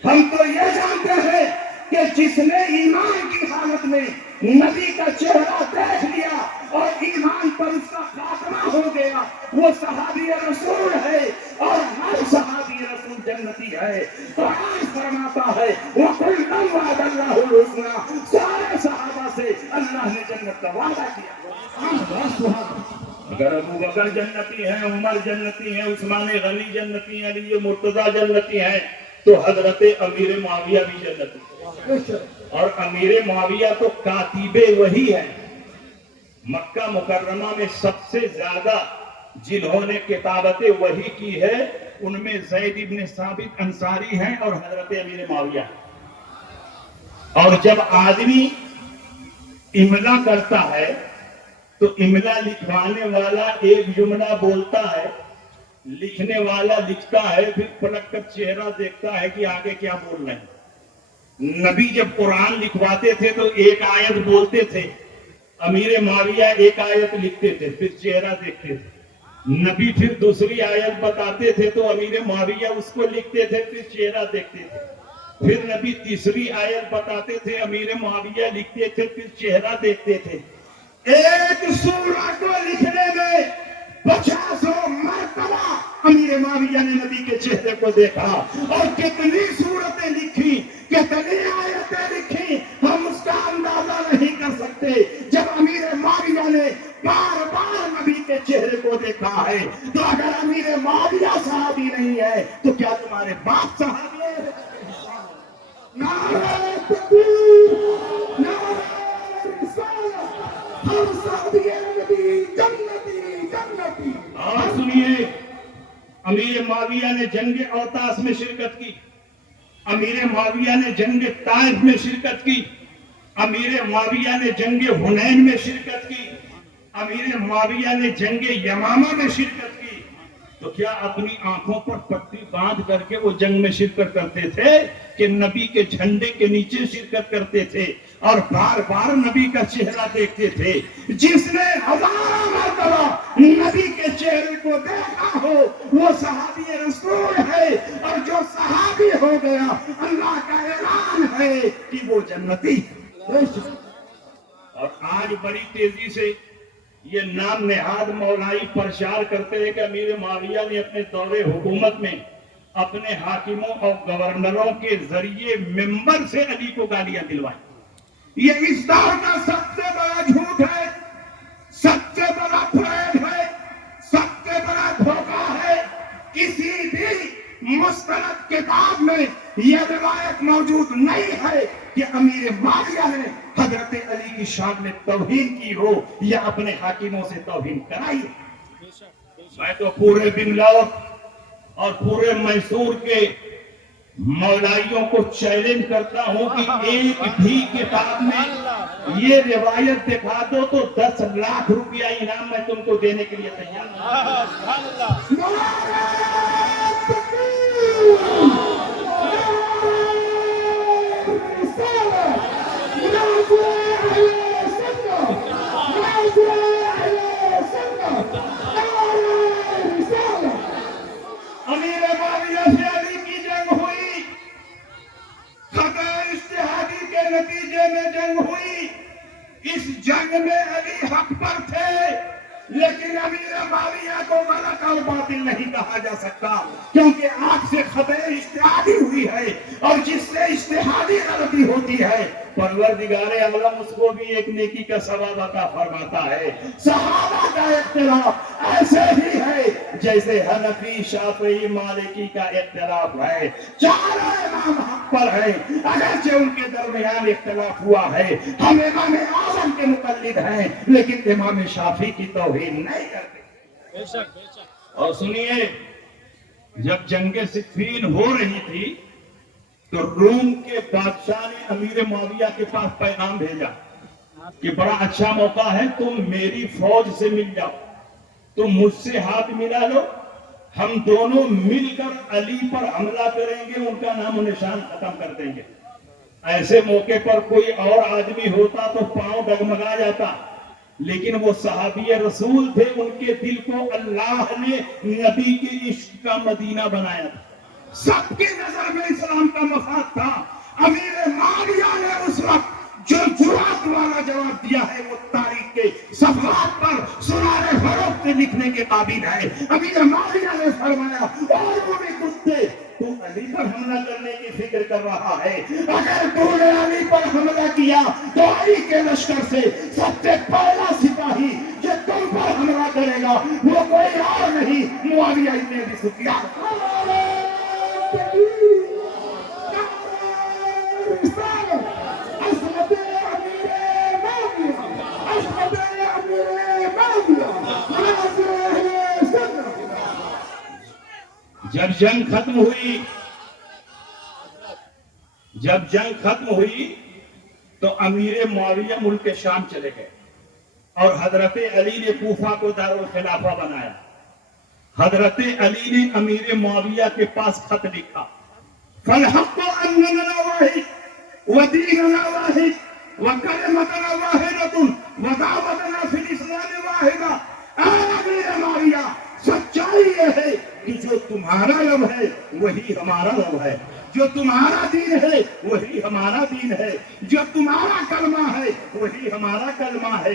ہم تو یہ جانتے ہیں کہ جس نے ایمان کی حالت میں نبی کا چہرہ دیکھ لیا اور ایمان پر اس کا خاتمہ ہو گیا وہ صحابی رسول ہے، اور ہر صحابی رسول جنتی ہے۔ قرآن فرماتا ہے وَكُلًّا وَعَدَ اللَّهُ الْحُسْنَىٰ، سارے صحابہ سے اللہ نے جنت کا وعدہ کیا۔ اگر ابو بکر جنتی ہیں، عمر جنتی ہیں، عثمان غنی جنتی ہیں، علی مرتضیٰ جنتی ہیں، تو حضرت امیر معاویہ بھی جنتی ہے۔ اور امیر معاویہ تو کاتب وحی ہے۔ مکہ مکرمہ میں سب سے زیادہ جنہوں نے کتابت وحی کی ہے ان میں زید ابن ثابت انصاری ہیں اور حضرت امیر معاویہ۔ اور جب آدمی املا کرتا ہے تو املا لکھوانے والا ایک جملہ بولتا ہے، لکھنے والا لکھتا ہے، پھر پلٹ کر چہرہ دیکھتا ہے کہ آگے کیا بول رہے ہیں۔ نبی جب قرآن لکھواتے تھے تو ایک آیت بولتے تھے، امیر معاویہ ایک آیت لکھتے تھے، پھر چہرہ دیکھتے تھے۔ نبی پھر دوسری آیت بتاتے تھے تو امیر معاویہ اس کو لکھتے تھے، پھر چہرہ دیکھتے تھے۔ پھر نبی تیسری آیت بتاتے تھے، امیر معاویہ لکھتے تھے، پھر چہرہ دیکھتے تھے۔ ایک سورہ کو لکھنے میں 50 مرتبہ امیر معاویہ نے نبی کے چہرے کو دیکھا، اور کتنی سورتیں لکھی، کتنی آیتیں لکھی، ہم اس کا اندازہ نہیں کر سکتے۔ جب امیر معاویہ نے بار بار نبی کے چہرے کو دیکھا ہے تو اگر امیر معاویہ صحابی نہیں ہے تو کیا تمہارے باپ صحابی ہے؟ نعرہ تکبیر، نعرہ رسالت، ہم صحابی نبی جنتی جنتی۔ اور سنیے، امیر معاویہ نے جنگ اوطاس میں شرکت کی، امیر معاویہ نے جنگ طائف میں شرکت کی، امیر معاویہ نے جنگ حنین میں شرکت کی، امیر معاویہ نے جنگ یمامہ میں شرکت کی۔ تو کیا اپنی آنکھوں پر پٹی باندھ کر کے وہ جنگ میں شرکت کرتے تھے کہ نبی کے جھنڈے کے نیچے شرکت کرتے تھے اور بار بار نبی کا چہرہ دیکھتے تھے؟ جس نے 1000 مرتبہ نبی کے چہرے کو دیکھا ہو وہ صحابی رسول ہے، اور جو صحابی ہو گیا اللہ کا اعلان ہے کہ وہ جنتی ہے۔ اور آج بڑی تیزی سے یہ نام نہاد مولائی پرچار کرتے ہیں کہ امیر معاویہ نے اپنے دور حکومت میں اپنے حاکموں اور گورنروں کے ذریعے ممبر سے علی کو گالیاں دلوائی۔ یہ اس دور کا سب سے بڑا جھوٹ ہے، سب سے بڑا فریب ہے، سب سے بڑا دھوکہ ہے۔ کسی بھی مستند کتاب میں یہ روایت موجود نہیں ہے کہ امیر معاویہ نے حضرت علی کی شان میں توہین کی ہو یا اپنے حاکموں سے توہین کرائی۔ میں تو پورے بنگلور اور پورے میسور کے مولائیوں کو چیلنج کرتا ہوں کہ ایک بھی کتاب میں یہ روایت دکھا دو تو 10 لاکھ روپیہ انعام میں تم کو دینے کے لیے تیار ہوں۔ امیر معاویہ سے علی کی جنگ ہوئی، خطا اجتہادی کے نتیجے میں جنگ ہوئی۔ اس جنگ میں علی حق پر تھے، لیکن امیر معاویہ کو غلط اور باطل نہیں کہا جا سکتا، کیونکہ آپ سے خطا اجتہادی ہوئی ہے، اور جس سے اجتہادی غلطی ہوتی ہے پروردگار عالم اس کو بھی ایک نیکی کا ثواب عطا فرماتا ہے۔ صحابہ کا اختلاف ایسے ہی ہے جیسے حنفی، شافعی، مالکی کا اختلاف ہے۔ چاروں امام حق پر ہیں، اگرچہ ان کے درمیان اختلاف ہوا ہے۔ ہم امام اعظم کے مقلد ہیں، لیکن امام شافعی کی توہین نہیں کرتے۔ اور سنیے، جب جنگ صفین ہو رہی تھی تو روم کے بادشاہ نے امیر معاویہ کے پاس پیغام بھیجا کہ بڑا اچھا موقع ہے، تم میری فوج سے مل جاؤ، تم مجھ سے ہاتھ ملا لو، ہم دونوں مل کر علی پر حملہ کریں گے، ان کا نام و نشان ختم کر دیں گے۔ ایسے موقع پر کوئی اور آدمی ہوتا تو پاؤں ڈگمگا جاتا، لیکن وہ صحابی رسول تھے، ان کے دل کو اللہ نے نبی کے عشق کا مدینہ بنایا تھا۔ سب کی نظر میں اسلام کا مفاد تھا۔ امیر معاویہ نے اس وقت جو جرأت والا جواب دیا ہے وہ تاریخ کے صفحات پر سنارے حروف سے لکھنے کے قابل ہے۔ امیر معاویہ نے فرمایا، اور وہ بھی کتے، تو علی پر حملہ کرنے کی فکر کر رہا ہے، اگر تو نے علی پر حملہ کیا تو علی کے لشکر سے سب سے پہلا سپاہی جو تم پر حملہ کرے گا وہ کوئی اور نہیں، معاویہ ابن ابی سفیان۔ جب جنگ ختم ہوئی تو امیر معاویہ ملک شام چلے گئے، اور حضرت علی نے کوفہ کو دارالخلافہ بنایا۔ حضرت علی نے امیر معاویہ کے پاس خط لکھا، فالحق اننا واحد ودیننا واحد وکلمتنا واحدۃ ودعوتنا فی الاسلام واحدہ۔ اے امیر معاویہ، سچائی یہ ہے کہ جو تمہارا رب ہے وہی ہمارا رب ہے، جو تمہارا دین ہے وہی ہمارا دین ہے، جو تمہارا کلمہ ہے وہی ہمارا کلمہ ہے۔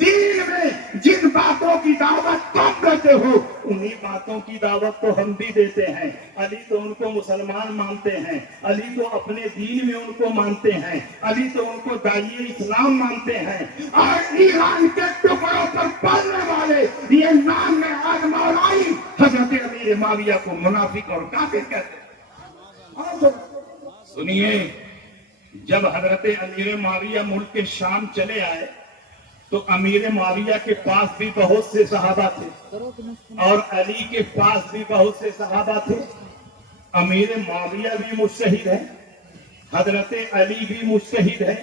دین میں جن باتوں کی دعوت تم دیتے ہو انہی باتوں کی دعوت تو ہم بھی دیتے ہیں۔ علی تو ان کو مسلمان مانتے ہیں، علی تو اپنے دین میں ان کو مانتے ہیں، علی تو ان کو داعی اسلام مانتے ہیں۔ اور ایران کے ٹکڑوں پر پلنے والے یہ نام میں آج مولائی حضرت امیر معاویہ کو منافق اور کافر کہتے ہیں۔ سنیے، جب حضرت امیر معاویہ ملک شام چلے آئے تو امیر معاویہ کے پاس بھی بہت سے صحابہ تھے اور علی کے پاس بھی بہت سے صحابہ تھے۔ امیر معاویہ بھی مجتہد ہے، حضرت علی بھی مجتہد ہے،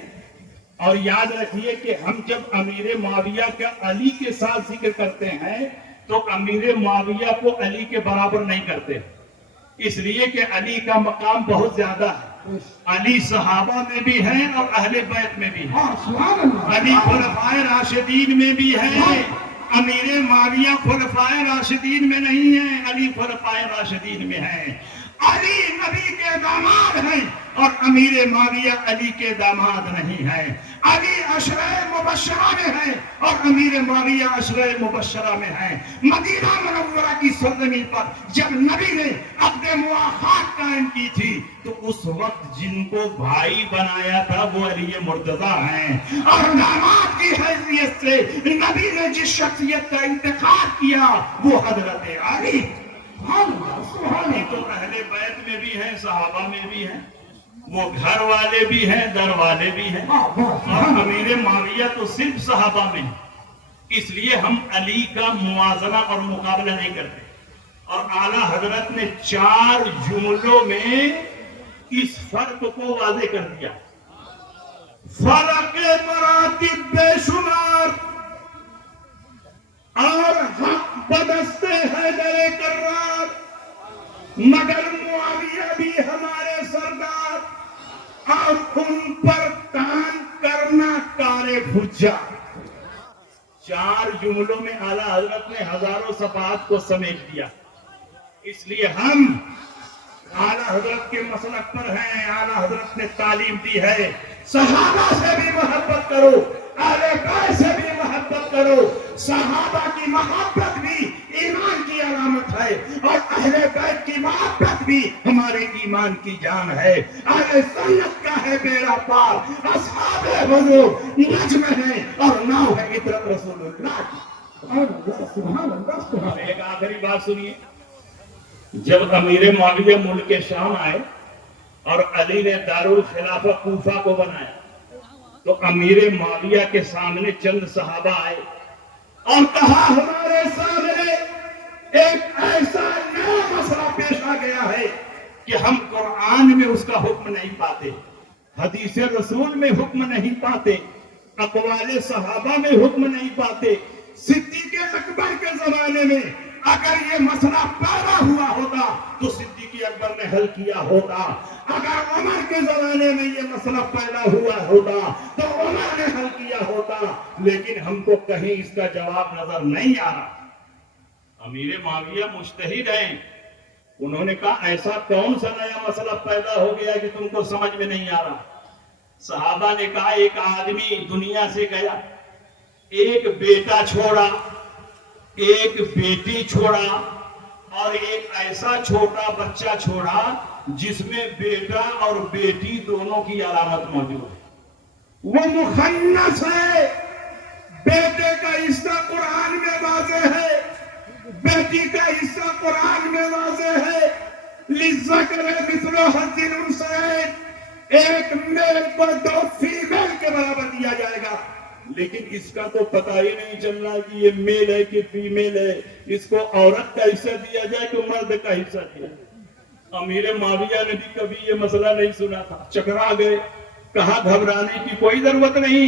اور یاد رکھیے کہ ہم جب امیر معاویہ کا علی کے ساتھ ذکر کرتے ہیں تو امیر معاویہ کو علی کے برابر نہیں کرتے، اس لیے کہ علی کا مقام بہت زیادہ ہے۔ علی صحابہ میں بھی ہے اور اہل بیت میں بھی ہے، علی خلفائے راشدین میں بھی ہے۔ امیر معاویہ خلفائے راشدین میں نہیں ہے، علی خلفائے راشدین میں ہے۔ علی نبی کے داماد ہیں اور امیر معاویہ علی کے داماد نہیں ہیں. علی عشرہ مبشرہ میں ہیں اور امیر معاویہ عشرہ مبشرہ میں ہیں. مدینہ منورہ کی سرزمین پر جب نبی نے عقد مواخات قائم کی تھی تو اس وقت جن کو بھائی بنایا تھا وہ علی مرتضیٰ ہیں، اور داماد کی حیثیت سے نبی نے جس شخصیت کا انتخاب کیا وہ حضرت علی. سبحان تو اہل بیت میں بھی ہیں، صحابہ میں بھی ہیں، وہ گھر والے بھی ہیں، در والے بھی ہیں، اور امیر معاویہ تو صرف صحابہ میں ہیں. اس لیے ہم علی کا موازنہ اور مقابلہ نہیں کرتے. اور اعلیٰ حضرت نے 4 جملوں میں اس فرق کو واضح کر دیا. فرق مراتب بے شمار اور حق بدست حیدر کرار، مگر معاویہ بھی ہمارے سردار، اور ان پر کام کرنا کار حجہ. 4 جملوں میں اعلیٰ حضرت نے ہزاروں صفحات کو سمیٹ دیا. اس لیے ہم اعلیٰ حضرت کے مسلک پر ہیں. اعلیٰ حضرت نے تعلیم دی ہے صحابہ سے بھی محبت کرو، اہل بیت سے بھی محبت کرو. صحابہ کی محبت بھی ایمان کی علامت ہے اور اہل بیت کی محبت بھی ہمارے ایمان کی جان ہے. اہل سنت کا ہے بیڑا پار، اصحاب حضور نجم ہے اور ناؤ ہے عطرت رسول اللہ. سبحان اللہ. ایک آخری بات سنیے. جب امیر معاویہ ملک شام آئے اور علی نے دارالخلافہ کوفہ کو بنایا تو امیر معاویہ کے سامنے چند صحابہ آئے اور کہا ہمارے سامنے ایک ایسا نیا مسئلہ پیش آ گیا ہے کہ ہم قرآن میں اس کا حکم نہیں پاتے، حدیث رسول میں حکم نہیں پاتے، اقوال صحابہ میں حکم نہیں پاتے. صدیق اکبر کے زمانے میں اگر یہ مسئلہ پیدا ہوا ہوتا تو صدیق اکبر نے حل کیا ہوتا. اگر عمر کے زمانے میں یہ مسئلہ پیدا ہوا ہوتا تو عمر نے حل کیا ہوتا. لیکن ہم کو کہیں اس کا جواب نظر نہیں آ رہا. امیر معاویہ مجتہد ہیں. انہوں نے کہا ایسا کون سا نیا مسئلہ پیدا ہو گیا کہ تم کو سمجھ میں نہیں آ رہا. صحابہ نے کہا ایک آدمی دنیا سے گیا، ایک بیٹا چھوڑا، ایک بیٹی چھوڑا اور ایک ایسا چھوٹا بچہ چھوڑا جس میں بیٹا اور بیٹی دونوں کی علامت موجود ہے. وہ مخنث ہے. بیٹے کا حصہ قرآن میں واضح ہے، بیٹی کا حصہ قرآن میں واضح ہے. للذکر مثل حظ الانثیین، ایک میل کو 2 فیمیل کے برابر دیا جائے گا. لیکن اس کا تو پتہ ہی نہیں چل رہا کہ یہ میل ہے کہ فیمیل ہے. اس کو عورت کا حصہ دیا جائے کہ مرد کا حصہ دیا جائے. امیر معاویہ نے بھی کبھی یہ مسئلہ نہیں سنا تھا. چکرا گئے. کہا گھبرانے کی کوئی ضرورت نہیں،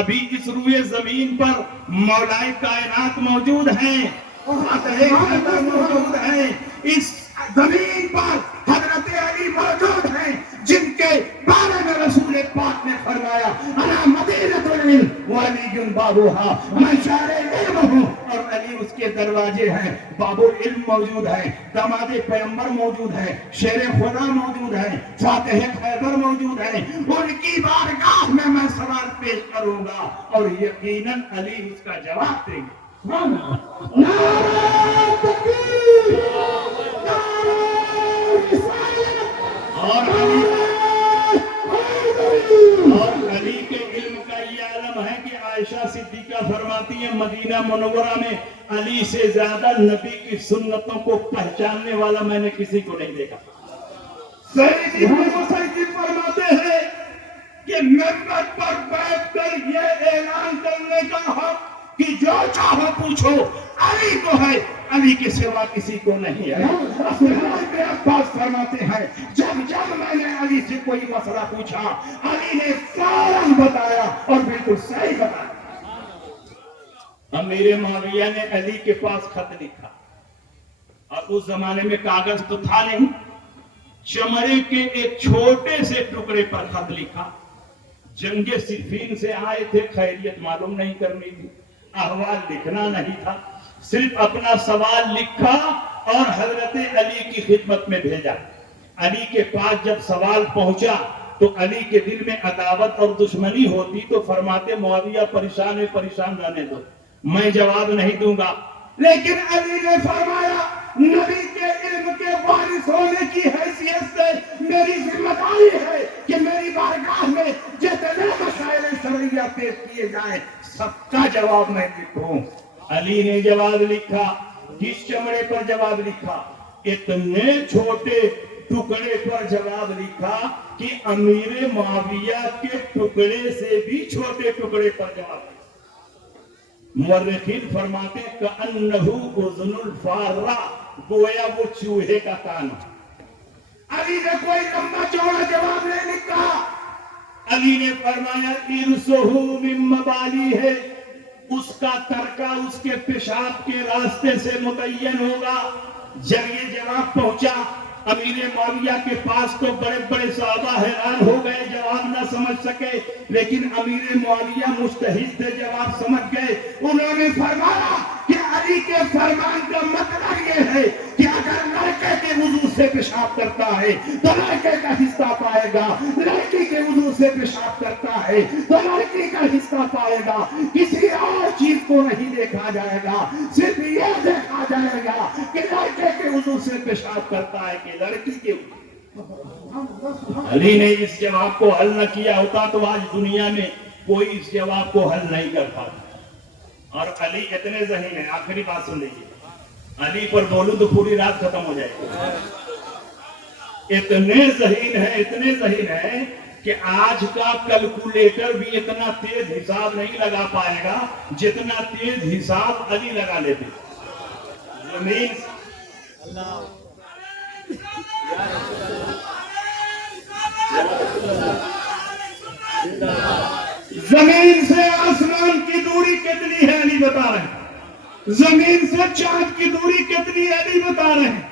ابھی اس روئے زمین پر مولائے کائنات موجود ہیں، موجود ہیں. اس زمین پر حضرت علی موجود ہیں جن کے بارے میں رسول پاک نے فرمایا انا مدینۃ العلم وعلی بابها، میں شہر علم ہوں اور علی اس کے دروازے ہیں. باب العلم موجود ہے، داماد پیغمبر موجود ہے، شیر خدا موجود ہے، فاتح خیبر موجود ہے. ان کی بارگاہ میں سوال پیش کروں گا اور یقیناً علی اس کا جواب دیں گے. اور علی کے علم کا یہ عالم ہے کہ عائشہ صدیقہ فرماتی ہیں مدینہ منورہ میں علی سے زیادہ نبی کی سنتوں کو پہچاننے والا میں نے کسی کو نہیں دیکھا. سید ابن مسیب فرماتے ہیں کہ منبر پر بیٹھ کر یہ اعلان کرنے کا حق کہ جو چاہو پوچھو علی کو ہے، علی کے سوا کسی کو نہیں ہے. عباس فرماتے ہیں جب میں نے علی سے کوئی مسئلہ پوچھا علی نے فوراً بتایا اور بالکل صحیح بتایا. امیر معاویہ نے علی کے پاس خط لکھا اور اس زمانے میں کاغذ تو تھا نہیں، چمڑے کے ایک چھوٹے سے ٹکڑے پر خط لکھا. جنگ صفین سے آئے تھے، خیریت معلوم نہیں کرنی تھی، احوال لکھنا نہیں تھا، صرف اپنا سوال لکھا اور حضرت علی کی خدمت میں بھیجا. علی کے پاس جب سوال پہنچا تو علی کے دل میں عداوت اور دشمنی ہوتی تو فرماتے معاویہ پریشان ہے، پریشان رہنے دو، میں جواب نہیں دوں گا. لیکن علی نے فرمایا نبی کے علم کے وارث ہونے کی حیثیت سے میری ذمہ داری ہے کہ میری بارگاہ میں جتنے مسائل شرعیہ پیش کیے جائیں سب کا جواب میں لکھوں. علی نے جواب لکھا. کس چمڑے پر جواب لکھا؟ اتنے چھوٹے ٹکڑے پر جواب لکھا کہ امیر معاویہ کے ٹکڑے سے بھی چھوٹے ٹکڑے پر جواب لکھا. مورخین فرماتے کأنہو اذن الفارہ، گویا وہ چوہے کا کان. علی نے کوئی لمبا چوڑا جواب نہیں لکھا. علی نے فرمایا ارسہو من مبالی ہے، اس کا ترکہ اس کے پیشاب کے راستے سے متعین ہوگا. جب یہ جواب پہنچا امیر معاویہ کے پاس تو بڑے بڑے صحابہ حیران ہو گئے، جواب نہ سمجھ سکے. لیکن امیر معاویہ مجتہد تھے، جواب سمجھ گئے. انہوں نے فرمایا کہ علی کے فرمان کا مطلب یہ ہے کہ اگر لڑکے کے وضو سے پیشاب کرتا ہے تو لڑکے کا حصہ پائے گا، لڑکی کے وضو سے پیشاب کرتا ہے تو لڑکی کا حصہ پائے گا. کسی اور چیز کو نہیں دیکھا جائے گا، صرف یہ دیکھا جائے گا کہ لڑکے کے وضو سے پیشاب کرتا ہے کہ لڑکی کے. علی نے اس جواب کو حل نہ کیا ہوتا تو آج دنیا میں کوئی اس جواب کو حل نہیں کر پاتا. اور علی اتنے ذہین ہیں، آخری بات سن لیجیے، علی پر بولوں تو پوری رات ختم ہو جائے گی. اتنے ذہین ہیں کہ آج کا کیلکولیٹر بھی اتنا تیز حساب نہیں لگا پائے گا جتنا تیز حساب علی لگا لیتے. زمین سے آسمان کی دوری کتنی ہے علی بتا رہے ہیں. زمین سے چاند کی دوری کتنی ہے علی بتا رہے ہیں.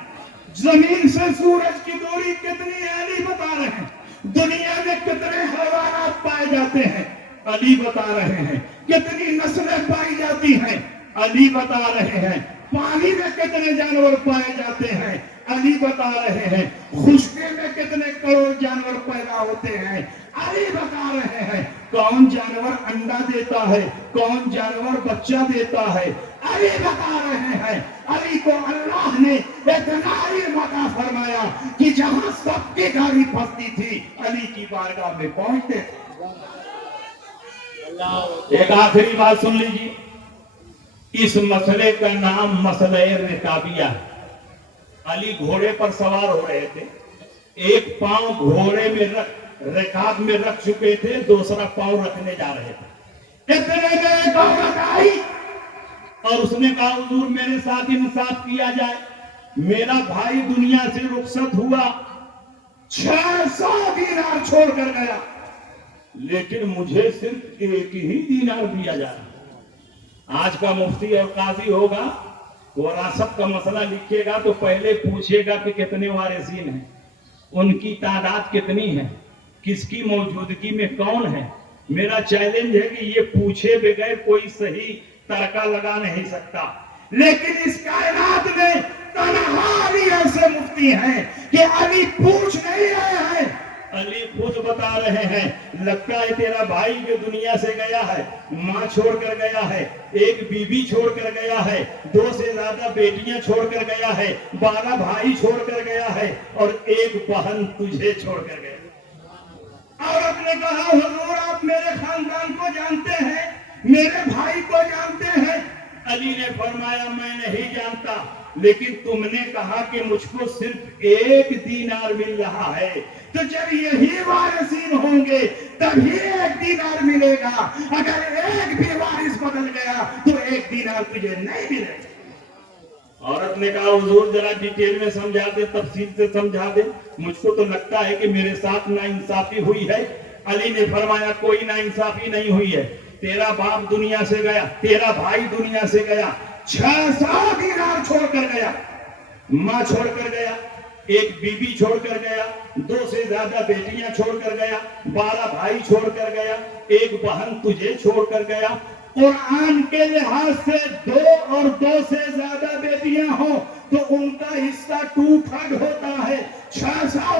زمین سے سورج کی دوری کتنی ہے علی بتا رہے ہیں. دنیا میں کتنے حیوانات پائے جاتے ہیں علی بتا رہے ہیں. کتنی نسلیں پائی جاتی ہیں علی بتا رہے ہیں. پانی میں کتنے جانور پائے جاتے ہیں علی بتا رہے ہیں. خشکی میں کتنے کروڑ جانور پیدا ہوتے ہیں علی بتا رہے ہیں. کون جانور انڈا دیتا ہے، کون جانور بچہ دیتا ہے علی بتا رہے ہیں. علی کو اللہ نے اتنا علم عطا فرمایا کہ جہاں سب کی گاڑی پھنستی تھی علی کی بارگاہ میں پہنچتے تھے. ایک آخری بات سن لیجیے، اس مسئلے کا نام مسئلہ رکابیہ. علی گھوڑے پر سوار ہو رہے تھے، ایک پاؤں گھوڑے میں رکاب میں رکھ چکے تھے، دوسرا پاؤں رکھنے جا رہے تھے. اتنے میں ایک عورت آئی اور اس نے کہا حضور میرے ساتھ انصاف کیا جائے، میرا بھائی دنیا سے رخصت ہوا، 600 دینار چھوڑ کر گیا، لیکن مجھے صرف ایک ہی دینار دیا جائے. آج کا مفتی اور قاضی ہوگا، وراثت کا مسئلہ لکھے گا تو پہلے پوچھے گا کہ کتنے وارثین ہیں، ان کی تعداد کتنی ہے، کس کی موجودگی میں کون ہے. میرا چیلنج ہے کہ یہ پوچھے بغیر کوئی صحیح ترکہ لگا نہیں سکتا. لیکن اس کائنات میں تنہا علی ایسے مفتی ہیں کہ علی پوچھ نہیں رہے ہیں، علی خود بتا رہے ہیں لگتا ہے تیرا بھائی جو دنیا سے گیا ہے، ماں چھوڑ کر گیا ہے، ایک بیوی چھوڑ کر گیا ہے، 2 سے زیادہ بیٹیاں چھوڑ کر گیا ہے، 12 بھائی چھوڑ کر گیا ہے اور ایک بہن تجھے چھوڑ کر گیا. عورت نے کہا حضور آپ میرے خاندان کو جانتے ہیں، میرے بھائی کو جانتے ہیں. علی نے فرمایا میں نہیں جانتا، لیکن تم نے کہا کہ مجھ کو صرف 1 دینار مل رہا ہے، تو جب یہی وارثین ہوں گے تبھی 1 دینار ملے گا. اگر ایک بھی وارث بدل گیا تو 1 دینار تجھے نہیں ملے گا. عورت نے کہا حضور ذرا ڈیٹیل میں سمجھا دے، تفصیل سے سمجھا دے، مجھ کو تو لگتا ہے کہ میرے ساتھ ناانصافی ہوئی ہے. علی نے فرمایا کوئی ناانصافی نہیں ہوئی ہے. تیرا باپ دنیا سے گیا، تیرا بھائی دنیا سے گیا، 600 دینار چھوڑ کر گیا، ماں چھوڑ کر گیا، ایک بیوی چھوڑ کر گیا، 2 سے زیادہ بیٹیاں چھوڑ کر گیا، 12 بھائی چھوڑ کر گیا، ایک بہن تجھے چھوڑ کر گیا. قرآن کے لحاظ سے 2 اور 2 سے زیادہ بیٹیاں ہوں تو ان کا حصہ 2/3 ہوتا ہے. 600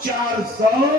400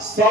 100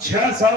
600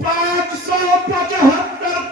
575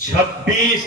26